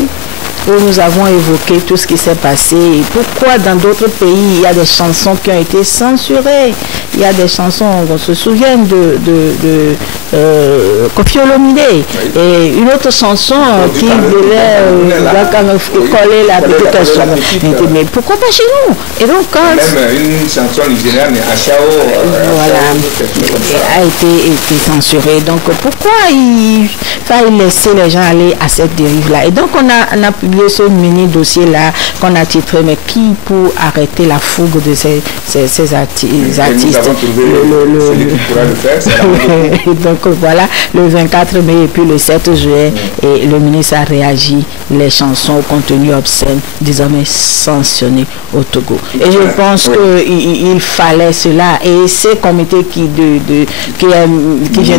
où nous avons évoqué tout ce qui s'est passé et pourquoi dans d'autres pays il y a des chansons qui ont été censurées. Il y a des chansons, on se souvient de Koffi Olomide et une autre chanson qui devait coller la petite. Mais pourquoi pas chez nous? Et donc quand même une chanson nigériane, Achao, a été censurée. Donc pourquoi il fallait laisser les gens aller à cette dérive-là? Et donc on a publié ce mini dossier-là qu'on a titré mais qui pour arrêter la fougue de ces artistes. Nous avons trouvé celui qui pourra le faire. Donc voilà, le 24 mai et puis le 7 juillet, et le ministre a réagi, les chansons au contenu obscène désormais sanctionnées au Togo. Et je pense qu'il fallait cela, et ces comités qui viennent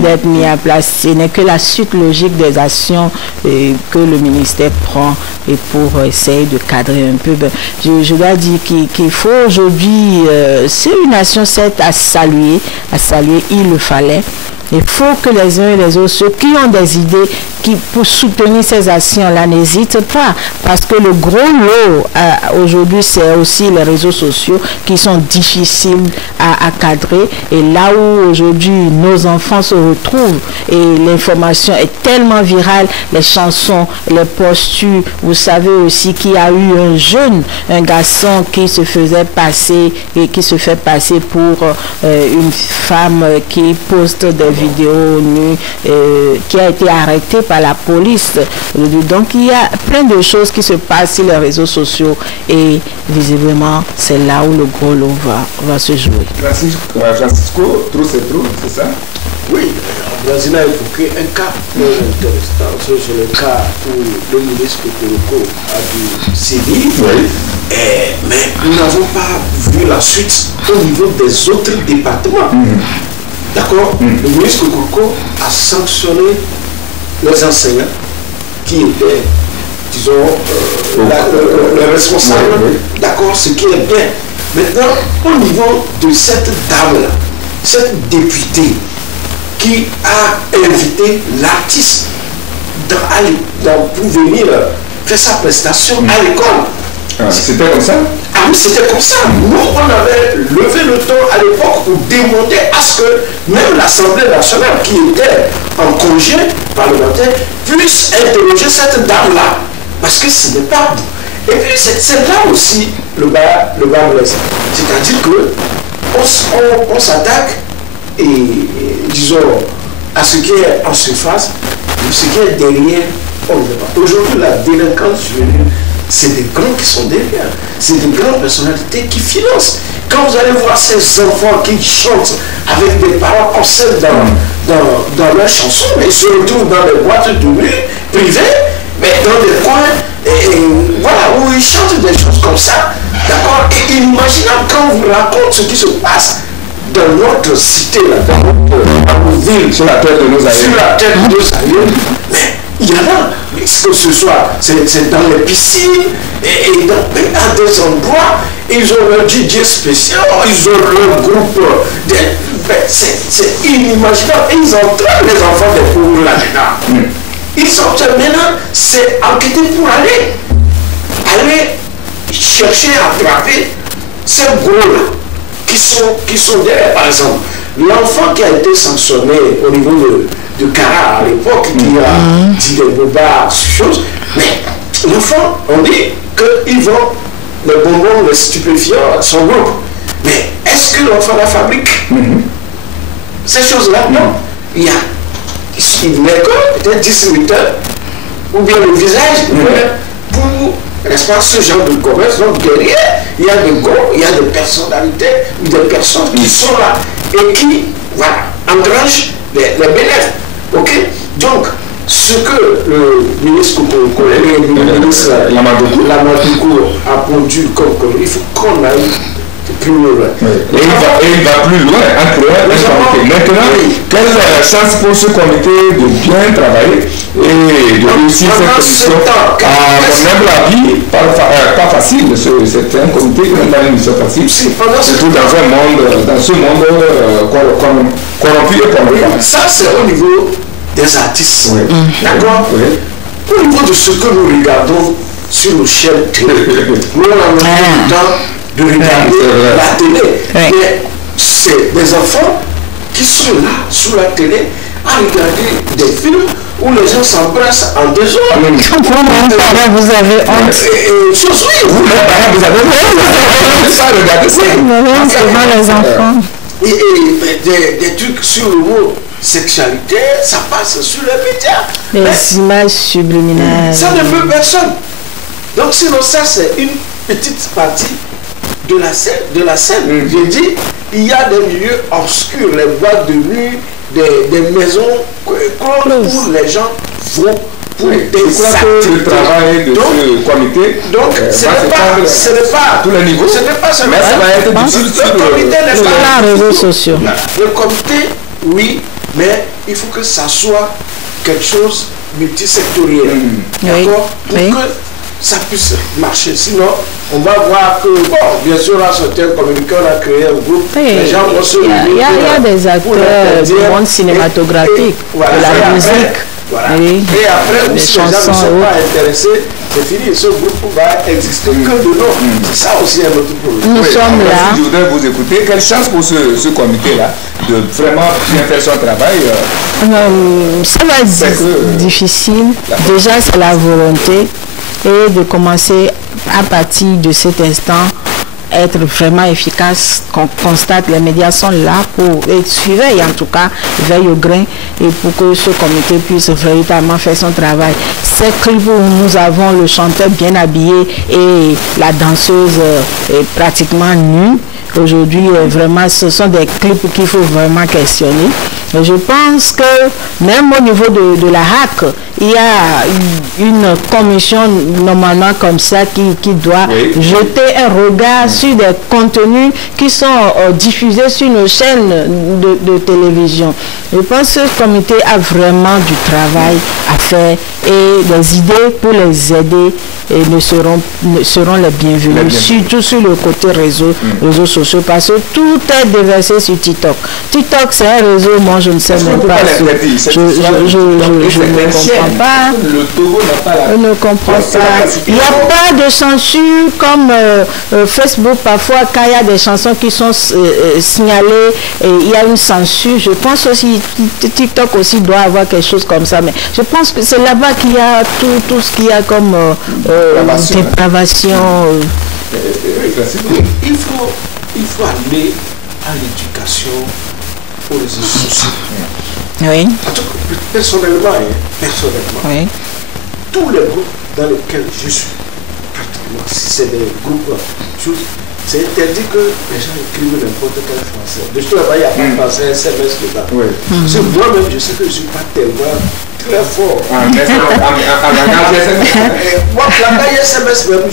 d'être mis en place, ce n'est que la suite logique des actions que le ministère prend et pour essayer de cadrer un peu. Je dois dire qu'il faut aujourd'hui, c'est une nation certes à saluer, il le fallait. Il faut que les uns et les autres, ceux qui ont des idées pour soutenir ces actions-là, n'hésitent pas. Parce que le gros lot, aujourd'hui, c'est aussi les réseaux sociaux qui sont difficiles à cadrer. Et là où aujourd'hui nos enfants se retrouvent et l'information est tellement virale, les chansons, les postures, vous savez aussi qu'il y a eu un garçon qui se faisait passer et qui se fait passer pour une femme qui poste des vidéos nues, qui a été arrêtée par la police. Donc il y a plein de choses qui se passent sur les réseaux sociaux et visiblement c'est là où le gros lot va se jouer. Francisco, trop c'est trop, c'est ça? Oui, Brazil a évoqué un cas intéressant, c'est le cas où le ministre Kokoroko a dû sévir, mais nous n'avons pas vu la suite au niveau des autres départements. D'accord? Le ministre Kokoroko a sanctionné les enseignants qui étaient, disons, les responsables. D'accord? Ce qui est bien. Maintenant, au niveau de cette dame-là, cette députée qui a invité l'artiste pour venir faire sa prestation à l'école. C'était comme ça? Ah oui, c'était comme ça. Nous, on avait levé le ton à l'époque pour demander à ce que même l'Assemblée nationale, qui était en congé parlementaire, puisse interroger cette dame-là. Parce que ce n'est pas bon. Et puis, c'est là aussi le bas blesse. C'est-à-dire qu'on s'attaque et, disons, à ce qui est en surface, ce qui est derrière, on ne voit pas. Aujourd'hui, la délinquance juvénile, c'est des grands qui sont derrière. C'est des grandes personnalités qui financent. Quand vous allez voir ces enfants qui chantent avec des paroles obscènes dans leurs chansons, mais ils se retrouvent dans les boîtes de nuit privées, mais dans des coins, voilà, où ils chantent des choses comme ça. D'accord? Et inimaginable quand on vous raconte ce qui se passe dans notre cité, là, dans nos villes, sur la tête de nos aïeux. Sur la tête de nos aïeux. Mais il y en a, que ce soit, c'est dans les piscines, et à des endroits, ils ont leur DJ spécial, ils ont leur groupe. C'est inimaginable. Et ils entraînent les enfants des pauvres là-dedans. Ils s'entraînent maintenant, c'est enquêter pour aller chercher à attraper ces gros-là qui sont derrière. Par exemple, l'enfant qui a été sanctionné au niveau de Cara à l'époque, qui a dit des bobards, choses, mais l'enfant, on dit qu'ils vend les bonbons, les stupéfiants à son groupe. Mais est-ce que l'enfant la fabrique? Ces choses-là, non. Il y a une école, peut-être distributeur, ou bien le visage, pour, n'est-ce pas, ce genre de commerce. Donc derrière, il y a des gros, il y a des personnalités, ou des personnes qui sont là et qui, voilà, engrangent les bénéfices. Ok? Donc, ce que le ministre Lamadoukou a pondu comme il faut qu'on aille plus loin. Et il va plus loin, Maintenant, quelle chance pour ce comité de bien travailler et de réussir cette commission? À mon humble avis, pas facile. C'est un comité qui n'est pas une mission facile. Surtout dans ce monde corrompu et corrompu. Ça, c'est au niveau des artistes. D'accord? Au niveau de ce que nous regardons sur nos chaînes télé. Nous, on a le temps de regarder la télé. Mais c'est des enfants qui sont là, sur la télé, à regarder des films où les gens s'embrassent en 2 heures. Vous avez honte. Vous avez honte. Ça, regardez ça. Les enfants. Et des trucs sur le mot sexualité, ça passe sur les médias. Les images subliminales. Ça ne veut personne. Donc sinon ça c'est une petite partie de la scène. J'ai dit, il y a des milieux obscurs, les boîtes de nuit, des maisons où les gens vont pour des activités. Le travail de ce comité. Donc ce n'est pas à tous les niveaux. Ce n'est pas seulement mais ça va être difficile sur le comité n'est pas les réseaux sociaux. Le comité, oui, mais il faut que ça soit quelque chose multisectoriel. D'accord? Pour que ça puisse marcher. Sinon, on va voir que, bon, bien sûr, là, certains communicants ont créé un groupe. Les gens vont se réunir. Il y a des acteurs du monde cinématographique, de la musique. Voilà. Et après, si les gens ne sont pas intéressés, c'est fini. Ce groupe va exister que de nom. C'est ça aussi un autre problème. Nous sommes là. Je voudrais vous écouter. Quelle chance pour ce comité-là de vraiment bien faire son travail. Ça va être difficile. Déjà, c'est la volonté. Et de commencer à partir de cet instant être vraiment efficace, qu'on constate les médias sont là pour surveiller, en tout cas, veille au grain et pour que ce comité puisse véritablement faire son travail. Ces clips où nous avons le chanteur bien habillé et la danseuse pratiquement nue, aujourd'hui, vraiment, ce sont des clips qu'il faut vraiment questionner. Et je pense que même au niveau de la HAC, il y a une commission normalement comme ça qui doit jeter un regard sur des contenus qui sont diffusés sur nos chaînes de télévision. Je pense que ce comité a vraiment du travail à faire et des idées pour les aider et seront les bienvenus, surtout sur le côté réseaux sociaux, parce que tout est déversé sur TikTok. TikTok, c'est un réseau, moi je ne sais même pas. Je ne comprends pas. Le Togo n'a pas je ne comprends pas. Il n'y a pas de censure comme Facebook, parfois, quand il y a des chansons qui sont signalées, il y a une censure. Je pense aussi TikTok aussi doit avoir quelque chose comme ça, mais je pense que c'est là-bas qu'il y a tout ce qu'il y a comme dépravation. Il faut aller à l'éducation aux réseaux sociaux. Oui. Personnellement, oui. Tous les groupes dans lesquels je suis, pratiquement, si c'est des groupes, c'est interdit que les gens écrivent n'importe quel français. De toute façon, il n'y a pas de français, SMS dedans. Parce que moi-même, je sais que je ne suis pas tellement très fort. Moi, langage SMS, même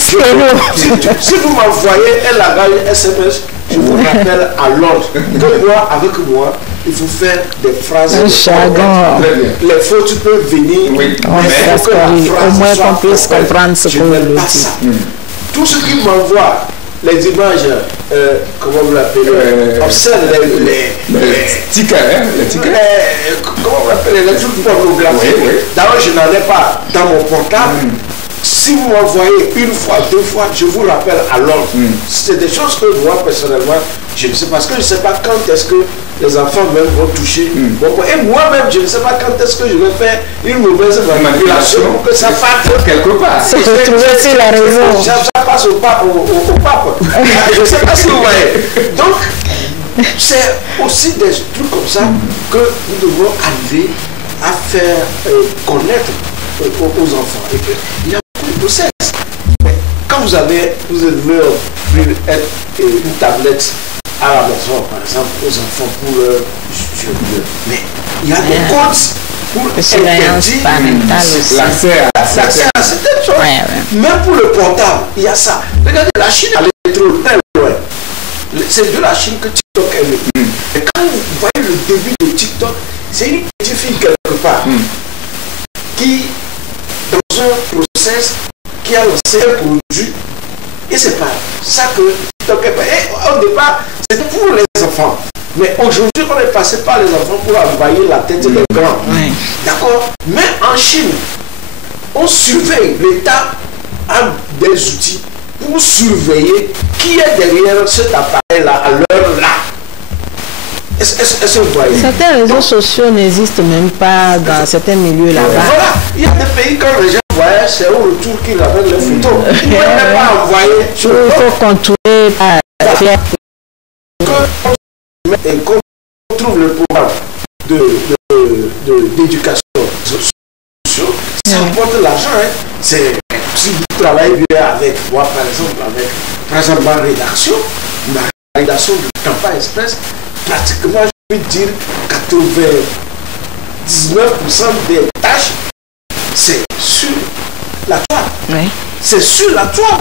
si vous m'envoyez un langage SMS, je vous rappelle à l'ordre que moi, avec moi, il faut faire des phrases. Les fautes, tu peux venir. Au moins qu'on puisse comprendre ce qu'on veut dire. Tout ce qui m'envoie, les images, comment vous l'appelez, obscènes, les tickets, comment vous l'appelez, les trucs pornographiques. D'ailleurs, je n'en ai pas dans mon portable. Si vous m'envoyez une fois, 2 fois, je vous rappelle à l'ordre. C'est des choses que moi, personnellement, je ne sais pas. Parce que je ne sais pas quand est-ce que les enfants même vont toucher. Et moi-même, je ne sais pas quand est-ce que je vais faire une mauvaise manipulation pour que ça parte quelque part. C'est retrouver sur la raison. Ça passe au pape. Je ne sais pas si vous voyez. Donc, c'est aussi des trucs comme ça que nous devons arriver à faire connaître aux enfants. Et il y a beaucoup de process. Mais quand vous devez offrir une tablette à la maison, par exemple, aux enfants pour mais il y a des codes pour interdire l'accès à certaines choses. Même pour le portable, il y a ça. Regardez, la Chine, elle est trop très loin. C'est de la Chine que TikTok est venu. Et quand vous voyez le début de TikTok, c'est une petite fille quelque part qui, dans un process, qui a lancé un produit. Et c'est pas ça que TikTok est fait. Au départ, c'était pour les enfants. Mais aujourd'hui, on est passé par les enfants pour envahir la tête des grands. D'accord? Mais en Chine, on surveille l'État a des outils pour surveiller qui est derrière cet appareil-là à l'heure là. Est-ce que vous voyez? Certains réseaux sociaux n'existent même pas dans certains milieux là-bas. Voilà, il y a des pays quand les gens voient, c'est au retour qu'ils amènent les photos. Ils ne peuvent pas envoyer sur le il faut contrôler quand on trouve le programme d'éducation sociale, ça apporte l'argent. C'est si vous travaillez bien avec moi, par exemple, ma rédaction, de Campagne Express, pratiquement, je peux dire 99% des tâches, c'est sur la toile. Oui. C'est sur la toile.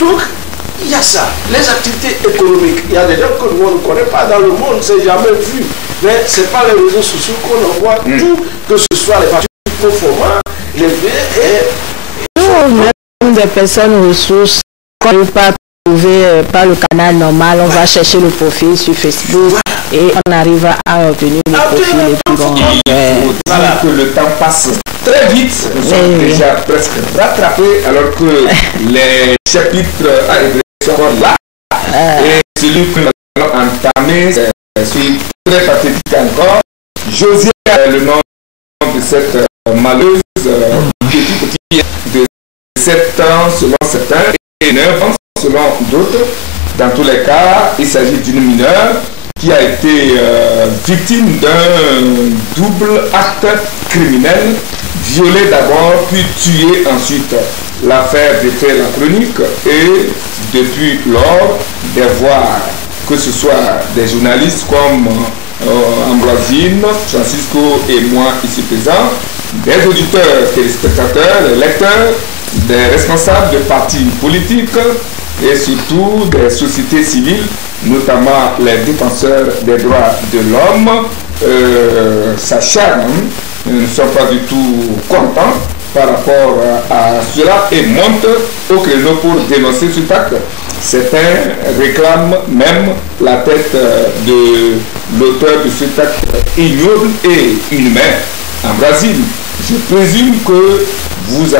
Donc, il y a ça. Les activités économiques, il y a des gens que nous ne connaissons pas dans le monde, c'est jamais vu. Mais ce n'est pas les réseaux sociaux qu'on envoie tout, que ce soit les parties conformes, les même des personnes ressources qu'on ne peut pas trouver par le canal normal, on va chercher le profil sur Facebook et on arrive à obtenir le profil et puis bon. Il faut dire que le temps passe très vite, nous sommes déjà presque rattrapés alors que les chapitres sont encore là et celui que nous allons entamer, c'est très pathétique encore. Josiane, le nom de cette malheureuse petite fille de 7 ans selon certains et 9 ans selon d'autres. Dans tous les cas, il s'agit d'une mineure qui a été victime d'un double acte criminel, violé d'abord puis tué ensuite. L'affaire défait la chronique et depuis lors, des voix, que ce soit des journalistes comme Ambroisine, Francisco et moi ici présents, des auditeurs, téléspectateurs, des lecteurs, des responsables de partis politiques et surtout des sociétés civiles, notamment les défenseurs des droits de l'homme, s'acharnent. Nous ne sommes pas du tout contents par rapport à cela et montent au créneau pour dénoncer cet acte. Certains réclament même la tête de l'auteur de cet acte ignoble et inhumain en Brésil. Je présume que vous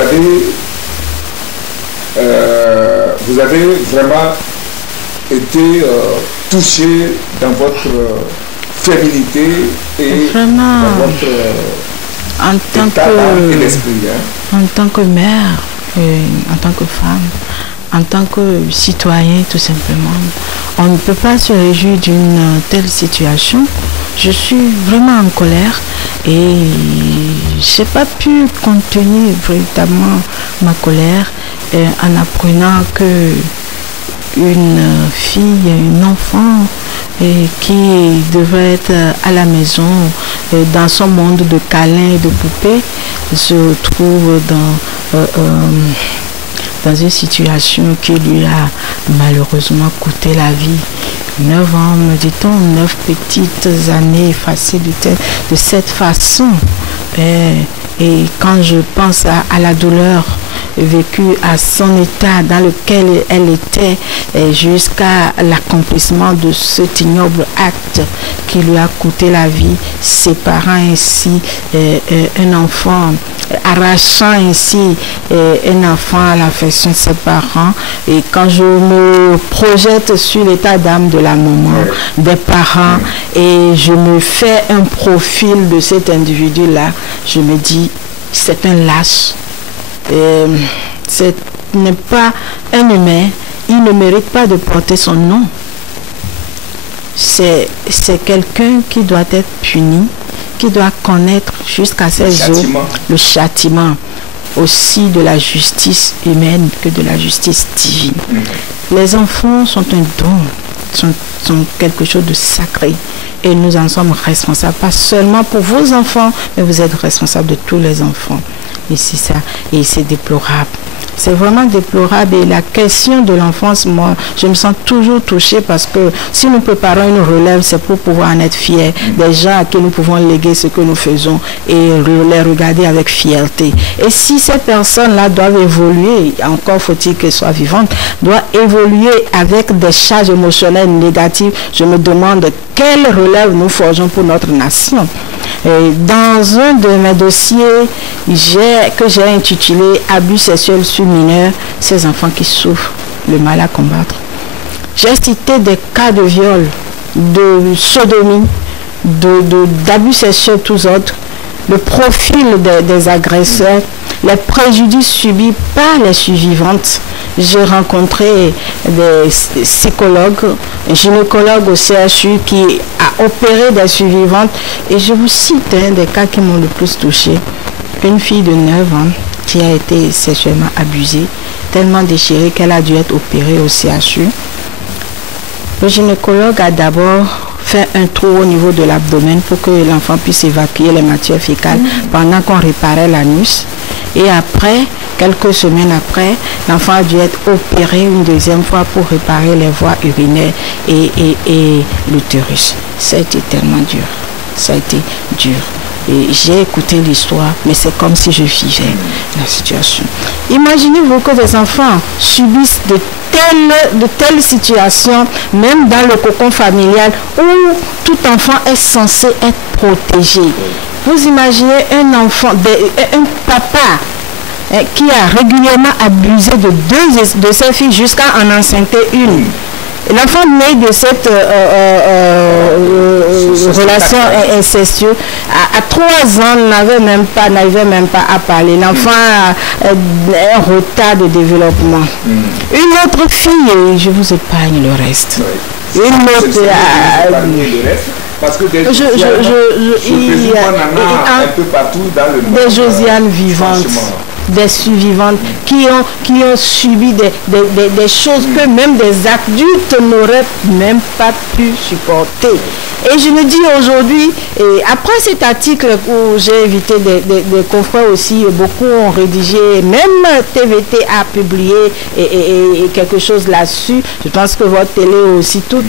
avez vraiment été touché dans votre féminité et vraiment, dans votre en tant que mère, en tant que femme, en tant que citoyen tout simplement, on ne peut pas se réjouir d'une telle situation. Je suis vraiment en colère et je n'ai pas pu contenir véritablement ma colère en apprenant que une fille, une enfant qui devait être à la maison dans son monde de câlins et de poupées se trouve dans une situation qui lui a malheureusement coûté la vie. 9 ans, me dit-on, 9 petites années effacées de cette façon. Et quand je pense à la douleur vécue, à son état dans lequel elle était jusqu'à l'accomplissement de cet ignoble acte qui lui a coûté la vie, séparant ainsi un enfant, arrachant ainsi un enfant à l'affection de ses parents. Et quand je me projette sur l'état d'âme de la maman, des parents, et je me fais un profil de cet individu-là, je me dis, c'est un lâche. Ce n'est pas un humain, il ne mérite pas de porter son nom. C'est quelqu'un qui doit être puni, qui doit connaître jusqu'à ses os le châtiment aussi de la justice humaine que de la justice divine. Les enfants sont un don, sont quelque chose de sacré. Et nous en sommes responsables, pas seulement pour vos enfants, mais vous êtes responsables de tous les enfants. Et c'est ça, et c'est déplorable. C'est vraiment déplorable. Et la question de l'enfance, moi, je me sens toujours touchée parce que si nous préparons une relève, c'est pour pouvoir en être fiers des gens à qui nous pouvons léguer ce que nous faisons et les regarder avec fierté. Et si ces personnes-là doivent évoluer, encore faut-il qu'elles soient vivantes, doivent évoluer avec des charges émotionnelles négatives, je me demande quelle relève nous forgeons pour notre nation. Et dans un de mes dossiers que j'ai intitulé « Abus sexuels sur mineurs, ces enfants qui souffrent le mal à combattre. J'ai cité des cas de viol, de sodomie, d'abus sexuels tous autres, le profil des agresseurs, les préjudices subis par les survivantes. J'ai rencontré des psychologues, un gynécologue au CHU qui a opéré des survivantes. Et je vous cite des cas qui m'ont le plus touché. Une fille de 9 ans qui a été sexuellement abusée, tellement déchirée qu'elle a dû être opérée au CHU. Le gynécologue a d'abord fait un trou au niveau de l'abdomen pour que l'enfant puisse évacuer les matières fécales pendant qu'on réparait l'anus. Et après, quelques semaines après, l'enfant a dû être opéré une deuxième fois pour réparer les voies urinaires et l'utérus. Ça a été tellement dur. Ça a été dur. Et j'ai écouté l'histoire, mais c'est comme si je vivais la situation. Imaginez-vous que des enfants subissent de telles situations, même dans le cocon familial, où tout enfant est censé être protégé. Vous imaginez un enfant, un papa qui a régulièrement abusé de deux de ses filles jusqu'à en enceinter une. L'enfant né de cette relation incestueuse à 3 ans n'arrivait même pas à parler. L'enfant a un retard de développement. Une autre fille, je vous épargne le reste. Une autre... Parce que des un peu partout dans le monde. Des Josianes vivantes, des survivantes qui ont subi des choses que même des adultes n'auraient même pas pu supporter. Et je me dis aujourd'hui, après cet article où j'ai invité des confrères aussi, beaucoup ont rédigé, même TVT a publié et quelque chose là-dessus. Je pense que votre télé aussi, tous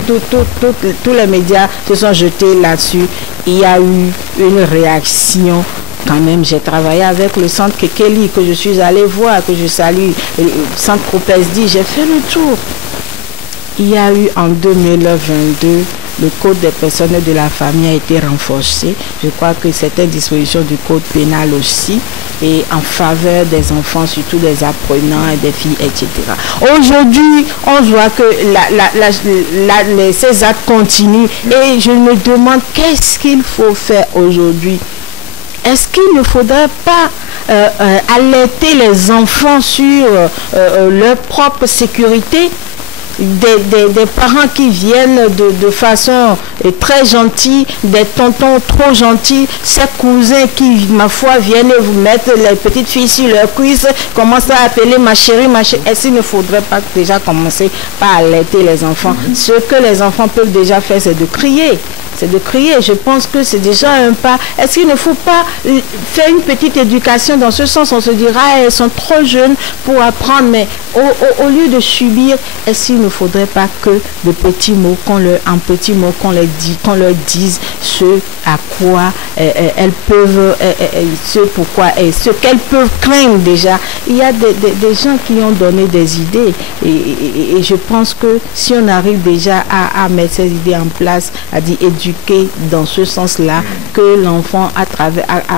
les médias se sont jetés là-dessus. Il y a eu une réaction. Quand même, j'ai travaillé avec le centre Kekeli que je suis allée voir, que je salue, le centre Cropesdi, j'ai fait le tour. Il y a eu en 2022, le code des personnes de la famille a été renforcé. Je crois que certaines dispositions du code pénal aussi, et en faveur des enfants, surtout des apprenants et des filles, etc. Aujourd'hui, on voit que ces actes continuent et je me demande qu'est-ce qu'il faut faire aujourd'hui. Est-ce qu'il ne faudrait pas alerter les enfants sur leur propre sécurité? Des parents qui viennent de façon très gentille, des tontons trop gentils, ces cousins qui, ma foi, viennent vous mettre les petites filles sur leurs cuisses, commencent à appeler ma chérie, ma chérie. Est-ce qu'il ne faudrait pas déjà commencer par alerter les enfants? Ce que les enfants peuvent déjà faire, c'est de crier. C'est de crier. Je pense que c'est déjà un pas. Est-ce qu'il ne faut pas faire une petite éducation dans ce sens? On se dira, elles sont trop jeunes pour apprendre, mais au lieu de subir, est-ce qu'il ne faudrait pas que de petits mots, qu'on leur dise ce à quoi elles peuvent, ce qu'elles peuvent craindre déjà. Il y a des gens qui ont donné des idées et je pense que si on arrive déjà à mettre ces idées en place, à dire éduquer dans ce sens-là, que l'enfant à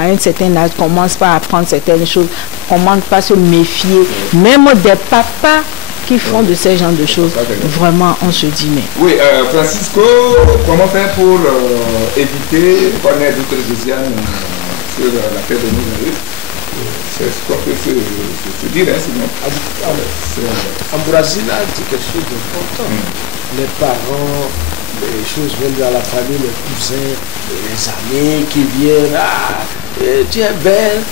un certain âge commence pas à apprendre certaines choses, commence pas à se méfier, même des papas qui font de ces genres de choses, vraiment on se dit mais... Oui, Francisco, comment faire pour éviter qu'on ait d'autres Josianes sur la terre de nos amis? C'est ce qu'on peut se dire, sinon. En Brésil, là, c'est quelque chose d'important. Les parents, les choses viennent dans la famille, les cousins, les amis qui viennent, tu es belle,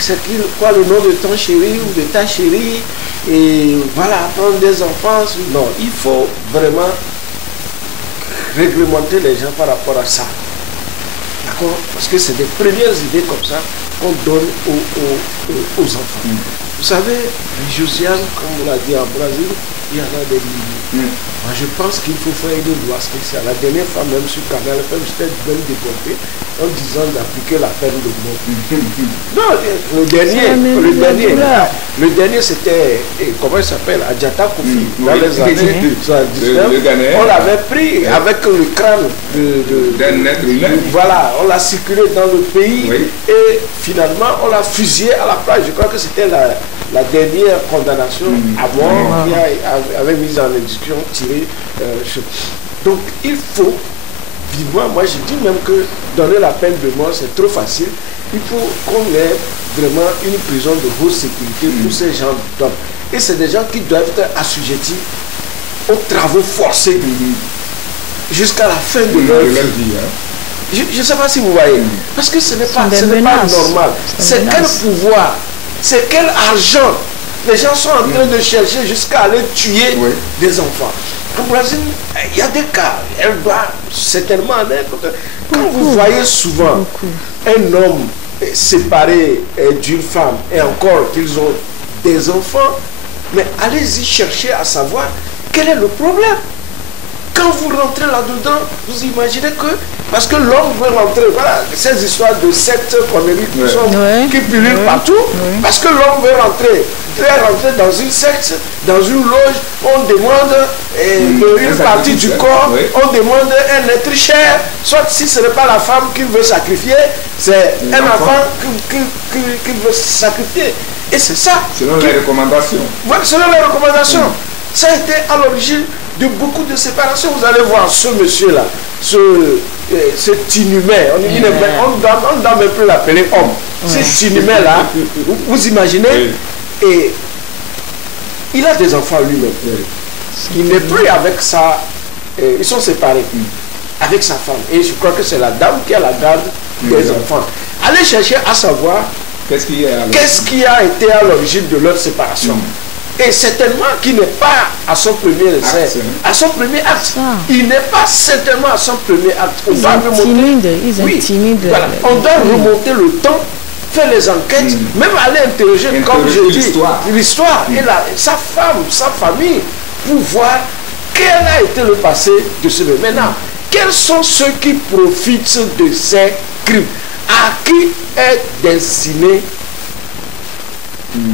c'est quoi le nom de ton chéri ou de ta chérie, et voilà, prendre des enfants. Non, il faut vraiment réglementer les gens par rapport à ça. D'accord? Parce que c'est des premières idées comme ça qu'on donne aux enfants. Vous savez, Josiane, comme on l'a dit en Brésil, il y en a des milliers. Moi, je pense qu'il faut faire une loi spéciale. La dernière fois, même sur Canal FM, j'étais même déporté en disant d'appliquer la peine de mort. Non, le dernier c'était, comment il s'appelle, Adjata Koufi, dans les années 79. On l'avait pris avec le crâne d'un être humain. Voilà, on l'a circulé dans le pays et finalement on l'a fusillé à la plage. Je crois que c'était la dernière condamnation à mort qui avait mis en exécution, tiré. Donc il faut vivement, moi je dis même que donner la peine de mort c'est trop facile. Il faut qu'on ait vraiment une prison de haute sécurité pour ces gens d'hommes. Et c'est des gens qui doivent être assujettis aux travaux forcés jusqu'à la fin de leur vie. Je ne sais pas si vous voyez, parce que ce n'est pas normal. C'est quel pouvoir, c'est quel argent. Les gens sont en train de chercher jusqu'à aller tuer des enfants. En Brésil, il y a des cas, elle doit certainement aller. Quand vous voyez souvent un homme séparé d'une femme et encore qu'ils ont des enfants, mais allez-y chercher à savoir quel est le problème. Quand vous rentrez là-dedans, vous imaginez que, parce que l'homme veut rentrer, voilà, ces histoires de sectes qui pullulent partout, parce que l'homme veut rentrer dans une secte, dans une loge, on demande une partie du corps, on demande un être cher, soit si ce n'est pas la femme qu'il veut sacrifier, c'est un enfant qu'il veut sacrifier. Et c'est ça. Selon les recommandations. Voilà, selon les recommandations. Ça a été à l'origine de beaucoup de séparations. Vous allez voir ce monsieur-là, cet inhumain, on ne doit même plus l'appeler homme. Cet inhumain-là, vous imaginez, et il a des enfants lui-même. Il n'est plus avec sa... ils sont séparés avec sa femme. Et je crois que c'est la dame qui a la garde des enfants. Allez chercher à savoir qu'est-ce qui a été à l'origine de leur séparation. Et certainement qu'il n'est pas à son premier essai, à son premier acte. Il n'est pas certainement à son premier acte. On doit on doit remonter le temps, faire les enquêtes, même aller interroger, comme je dis, l'histoire et sa femme, sa famille, pour voir quel a été le passé de ce même. Maintenant, quels sont ceux qui profitent de ces crimes? À qui est destiné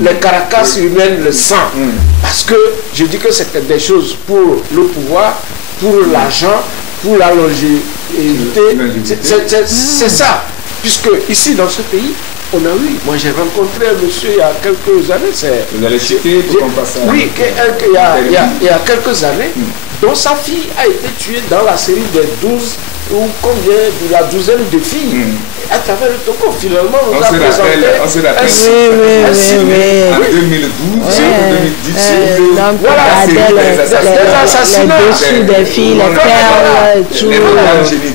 les caracas humaines, le sang? Parce que je dis que c'est des choses pour le pouvoir, pour l'argent, pour la longévité. C'est ça. Puisque ici, dans ce pays, on a eu, moi j'ai rencontré un monsieur il y a quelques années. Vous allez citer pour qu'on passe à... Oui, il y a quelques années, dont sa fille a été tuée dans la série des 12 ou combien, de la douzaine de filles à travers le Togo. Finalement, on a présenté on se rappelle en 2012, 2010, voilà, les assassinats, dessous des filles, les perles,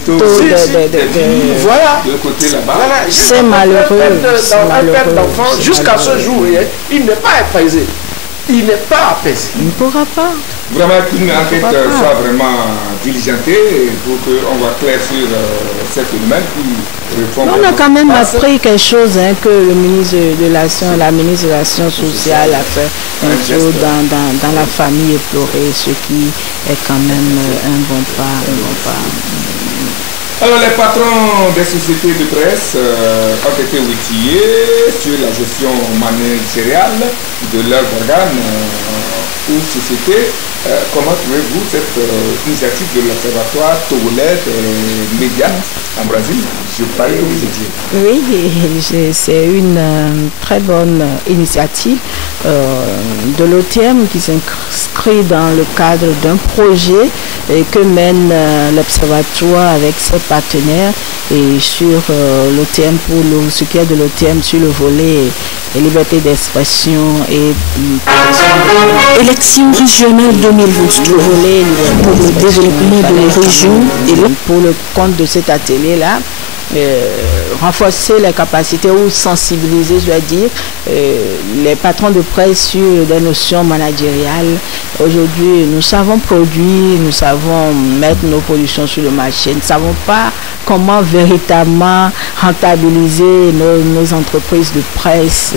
tout, voilà, c'est malheureux. Un père d'enfant, jusqu'à ce jour, il n'est pas apaisé. Il n'est pas apaisé. Il ne pourra pas. Vraiment qu'une enquête soit vraiment diligentée pour qu'on voit clair sur cette phénomène qui répond. On a quand même appris quelque chose que le ministre de la ministre de l'Action sociale a fait un tour dans la famille éplorée, ce qui est quand même un bon pas. Alors les patrons des sociétés de presse ont été outillés sur la gestion managériale de leurs organes ou sociétés. Comment trouvez-vous cette initiative de l'Observatoire togolais des médias en Brésil? Je parle que vous étiez. Oui, c'est une très bonne initiative de l'OTM qui s'inscrit dans le cadre d'un projet que mène l'Observatoire avec ses partenaires et sur l'OTM pour ce qui est de l'OTM sur le volet liberté d'expression et élection régionale 2023 pour le développement de la région et pour le compte de cet atelier-là, renforcer les capacités ou sensibiliser, je dois dire, les patrons de presse sur des notions managériales. Aujourd'hui, nous savons produire, nous savons mettre nos productions sur le marché, nous ne savons pas comment véritablement rentabiliser nos entreprises de presse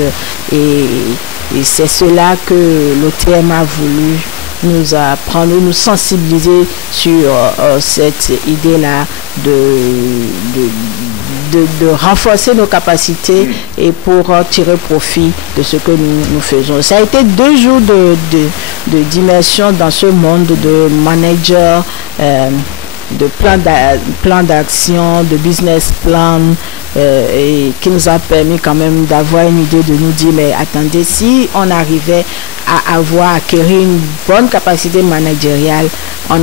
et c'est cela que l'OTM a voulu nous apprendre, nous sensibiliser sur cette idée-là de renforcer nos capacités et pour tirer profit de ce que nous faisons. Ça a été 2 jours d'immersion dans ce monde de manager, de plan d'action, de business plan, et qui nous a permis quand même d'avoir une idée, de nous dire, mais attendez, si on arrivait à acquérir une bonne capacité managériale, on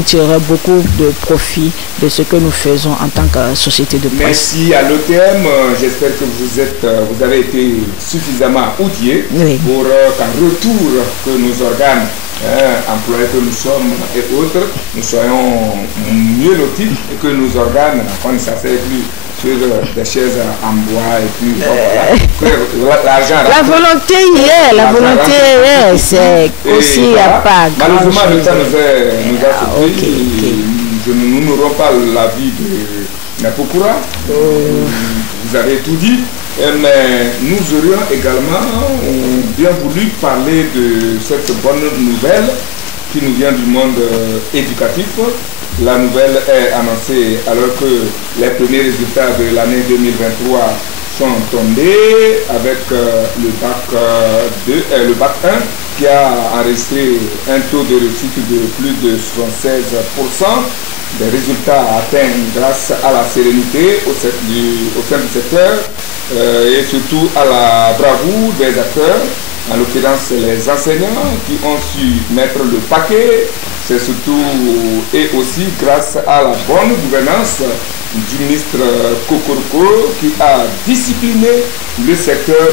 tirerait beaucoup de profit de ce que nous faisons en tant que société de presse. Merci à l'OTM. J'espère que vous avez été suffisamment outillés pour qu'en retour que nos organes employés que nous sommes et autres, nous soyons mieux lotis et que nos organes, on ne s'asseye plus sur des chaises en bois et puis l'argent. La volonté y est, c'est aussi il n'y a pas grand malheureusement chose. Le temps nous a surpris. Nous n'aurons pas l'avis de Napokura. Vous avez tout dit. Mais nous aurions également bien voulu parler de cette bonne nouvelle qui nous vient du monde éducatif. La nouvelle est annoncée alors que les premiers résultats de l'année 2023 sont tombés avec le bac 1 qui a enregistré un taux de réussite de plus de 76%. Des résultats atteints grâce à la sérénité au sein du secteur et surtout à la bravoure des acteurs, en l'occurrence les enseignants qui ont su mettre le paquet. C'est surtout et aussi grâce à la bonne gouvernance du ministre Kokoroko qui a discipliné le secteur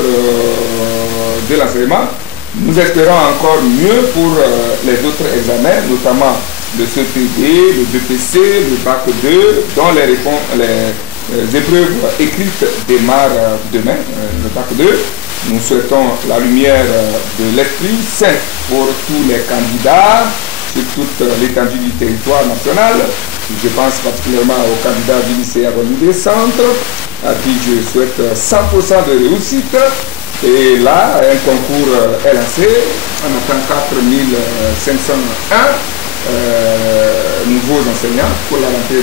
de l'enseignement. Nous espérons encore mieux pour les autres examens, notamment le CPD, le BPC, le bac 2, dont les épreuves écrites démarrent demain, le bac 2. Nous souhaitons la lumière de l'esprit saint pour tous les candidats sur toute l'étendue du territoire national. Je pense particulièrement aux candidats du lycée Avenue des Centres, à qui je souhaite 100% de réussite. Et là, un concours est lancé. On attend 4501 nouveaux enseignants pour la rentrée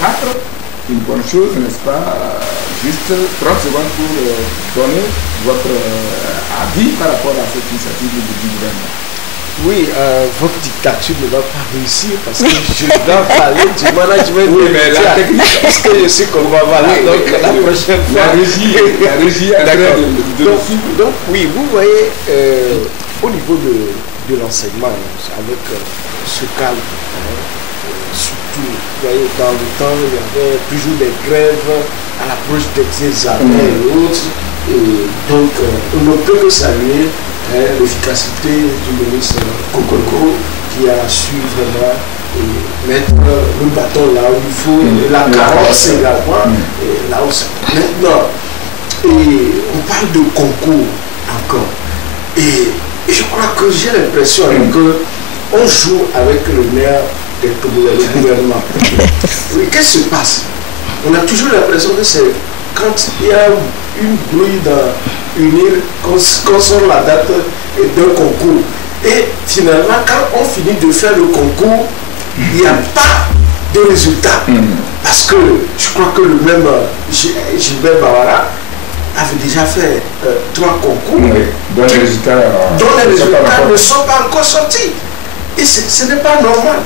2023-2024. Une bonne chose, n'est-ce pas? Juste 30 secondes pour donner votre avis par rapport à cette initiative du gouvernement. Oui, votre dictature ne va pas réussir parce que je dois parler du management. Oui, mais la technique. Parce que je sais qu'on va voir là. Oui, donc la prochaine fois. La régie est d'accord. Donc, oui, vous voyez, au niveau de l'enseignement, avec ce calme, surtout, vous voyez, dans le temps, il y avait toujours des grèves à l'approche des examens et autres. Et donc, on ne peut que saluer l'efficacité du ministre Kokoroko qui a su vraiment mettre le bâton là où il faut, la carrosse également, là où ça. Maintenant, on parle de concours encore. Et je crois que j'ai l'impression qu'on joue avec le nerf du gouvernement. Oui, qu'est-ce qui se passe? On a toujours l'impression que c'est quand il y a une brouille dans une île, qu'on sort la date d'un concours. Et finalement, quand on finit de faire le concours, il n'y a pas de résultat. Parce que je crois que le même Gilbert Bawara avait déjà fait 3 concours dont les résultats ne sont pas encore sortis. Et ce n'est pas normal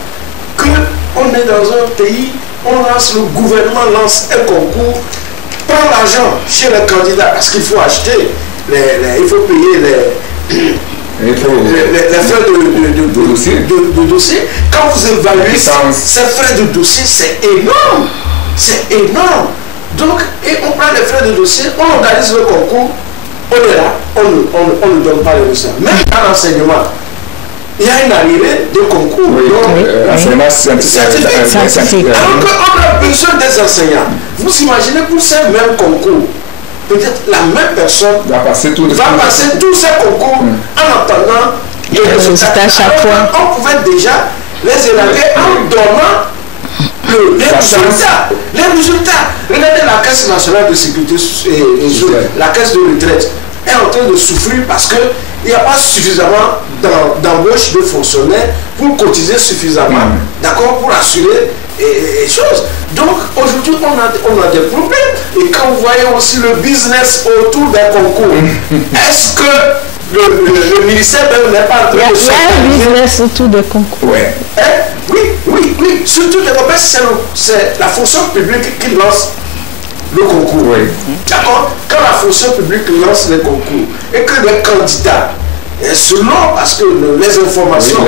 qu'on est dans un pays, le gouvernement lance un concours, prend l'argent chez les candidats parce qu'il faut acheter, il faut payer les frais de dossier. Quand vous évaluez ces frais de dossier, c'est énorme. C'est énorme. Donc, et on prend les frais de dossier, on organise le concours, on est là, on ne donne pas les résultats. Même dans l'enseignement, il y a une arrivée de concours. L'enseignement scientifique. Alors qu'on a besoin des enseignants. Vous imaginez pour ces mêmes concours, peut-être la même personne va passer tous ces concours en attendant les résultats à chaque fois. On pouvait déjà les élaguer en donnant les résultats. Regardez la Caisse nationale de sécurité sociale, la Caisse de retraite est en train de souffrir parce que il n'y a pas suffisamment d'embauche de fonctionnaires pour cotiser suffisamment, d'accord, pour assurer les choses. Donc aujourd'hui, on a des problèmes. Et quand vous voyez aussi le business autour des concours, est-ce que le ministère n'est pas en train de se faire un business autour des concours. Ouais. Oui. Surtout, c'est la fonction publique qui lance le concours. Oui. D'accord? Quand la fonction publique lance les concours et que les candidats, selon, parce que les informations,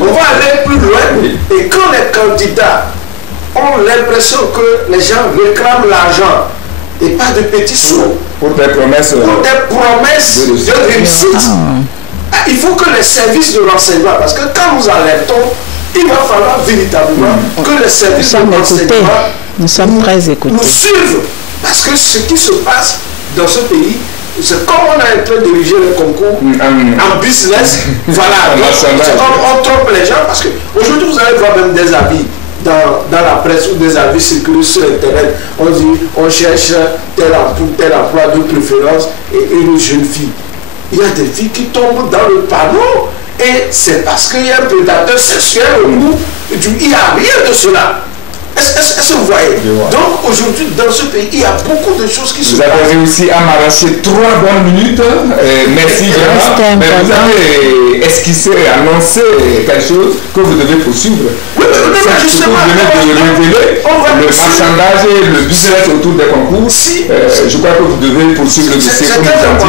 on va aller plus loin, et quand les candidats ont l'impression que les gens réclament l'argent et pas de petits sous pour des promesses de réussite, il faut que les services de renseignement, parce que quand nous alertons, il va falloir véritablement que les services de renseignement nous sommes très écoutés. Nous suivent. Parce que ce qui se passe dans ce pays, c'est comme on est en train de diriger le concours en business. Voilà. C'est comme on trompe les gens. Parce qu'aujourd'hui, vous allez voir même des avis dans la presse ou des avis circulent sur Internet. On dit on cherche tel emploi de préférence et une jeune fille. Il y a des filles qui tombent dans le panneau et c'est parce qu'il y a un prédateur sexuel au bout. Il n'y a rien de cela. Est-ce que vous voyez? Donc aujourd'hui dans ce pays, il y a beaucoup de choses qui se passent. Vous avez réussi à m'arracher 3 bonnes minutes. Merci vraiment. Mais vous avez esquissé, annoncé quelque chose que vous devez poursuivre. Oui, mais justement, vous venez de révéler le marchandage et le business autour des concours. Je crois que vous devez poursuivre le dossier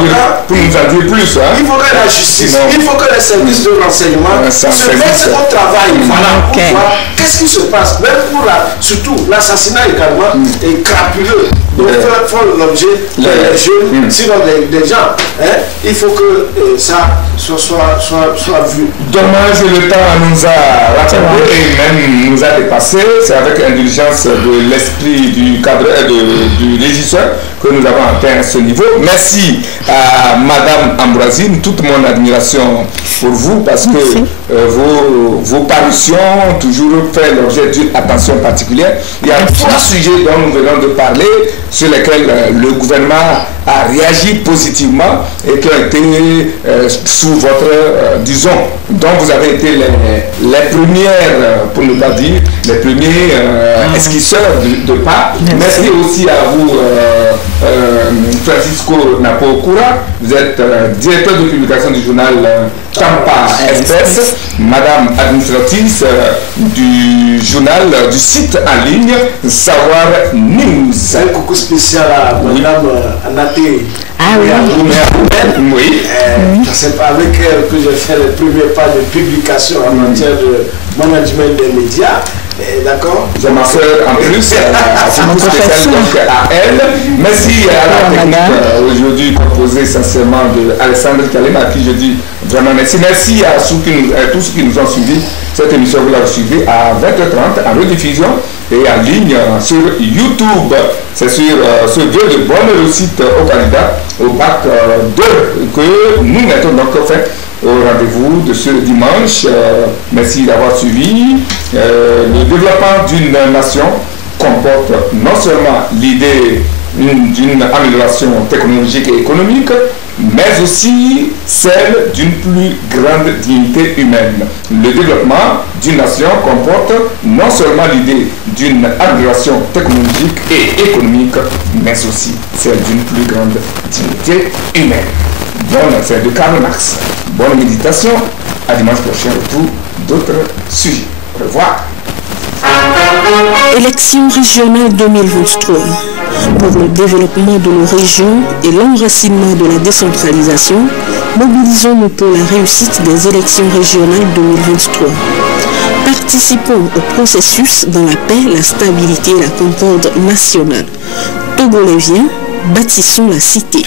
pour nous en dire plus. Il faut que la justice, il faut que les services de renseignement se mettent au travail. Voilà, pour voir qu'est-ce qui se passe. Même pour surtout l'assassinat également est crapuleux. Donc font l'objet des jeunes, sinon des gens. Il faut que ça soit vu. Dommage, le temps nous a rattrapé et même nous a dépassé. C'est avec indulgence de l'esprit du cadre du législateur que nous avons atteint ce niveau. Merci à Madame Ambroisine, toute mon admiration pour vous parce que vos parutions ont toujours fait l'objet d'une attention particulière. Il y a 3 sujets dont nous venons de parler sur lesquels le gouvernement a réagi positivement et qui ont été sous votre, disons, dont vous avez été les premières, pour ne pas dire, les premiers esquisseurs de pas. Merci aussi à vous, Francisco Napokura, vous êtes directeur de publication du journal Tampa Express, Madame administratrice du journal, du site en ligne Savoir News. Un coucou spécial à Madame Anaté. Oui. C'est avec elle que j'ai fait les premiers pas de publication en matière de management des médias. D'accord. J'ai ma soeur en plus, c'est un spécial donc à elle. Merci à la technique aujourd'hui composée essentiellement de Alessandre Kalema, à qui je dis vraiment merci. Merci à tous ceux qui nous ont suivis. Cette émission, vous la suivez à 20h30 en rediffusion et en ligne sur YouTube. C'est sur ce vœu de bonne réussite au candidat au bac 2 que nous mettons donc fait au rendez-vous de ce dimanche. Merci d'avoir suivi. Le développement d'une nation comporte non seulement l'idée d'une amélioration technologique et économique, mais aussi celle d'une plus grande dignité humaine. Le développement d'une nation comporte non seulement l'idée d'une amélioration technologique et économique, mais aussi celle d'une plus grande dignité humaine. C'est de Karl Marx. Bonne méditation. À dimanche prochain autour d'autres sujets. Au revoir. Élections régionales 2023. Pour le développement de nos régions et l'enracinement de la décentralisation, mobilisons-nous pour la réussite des élections régionales 2023. Participons au processus dans la paix, la stabilité et la concorde nationale. Togoléviens, bâtissons la cité.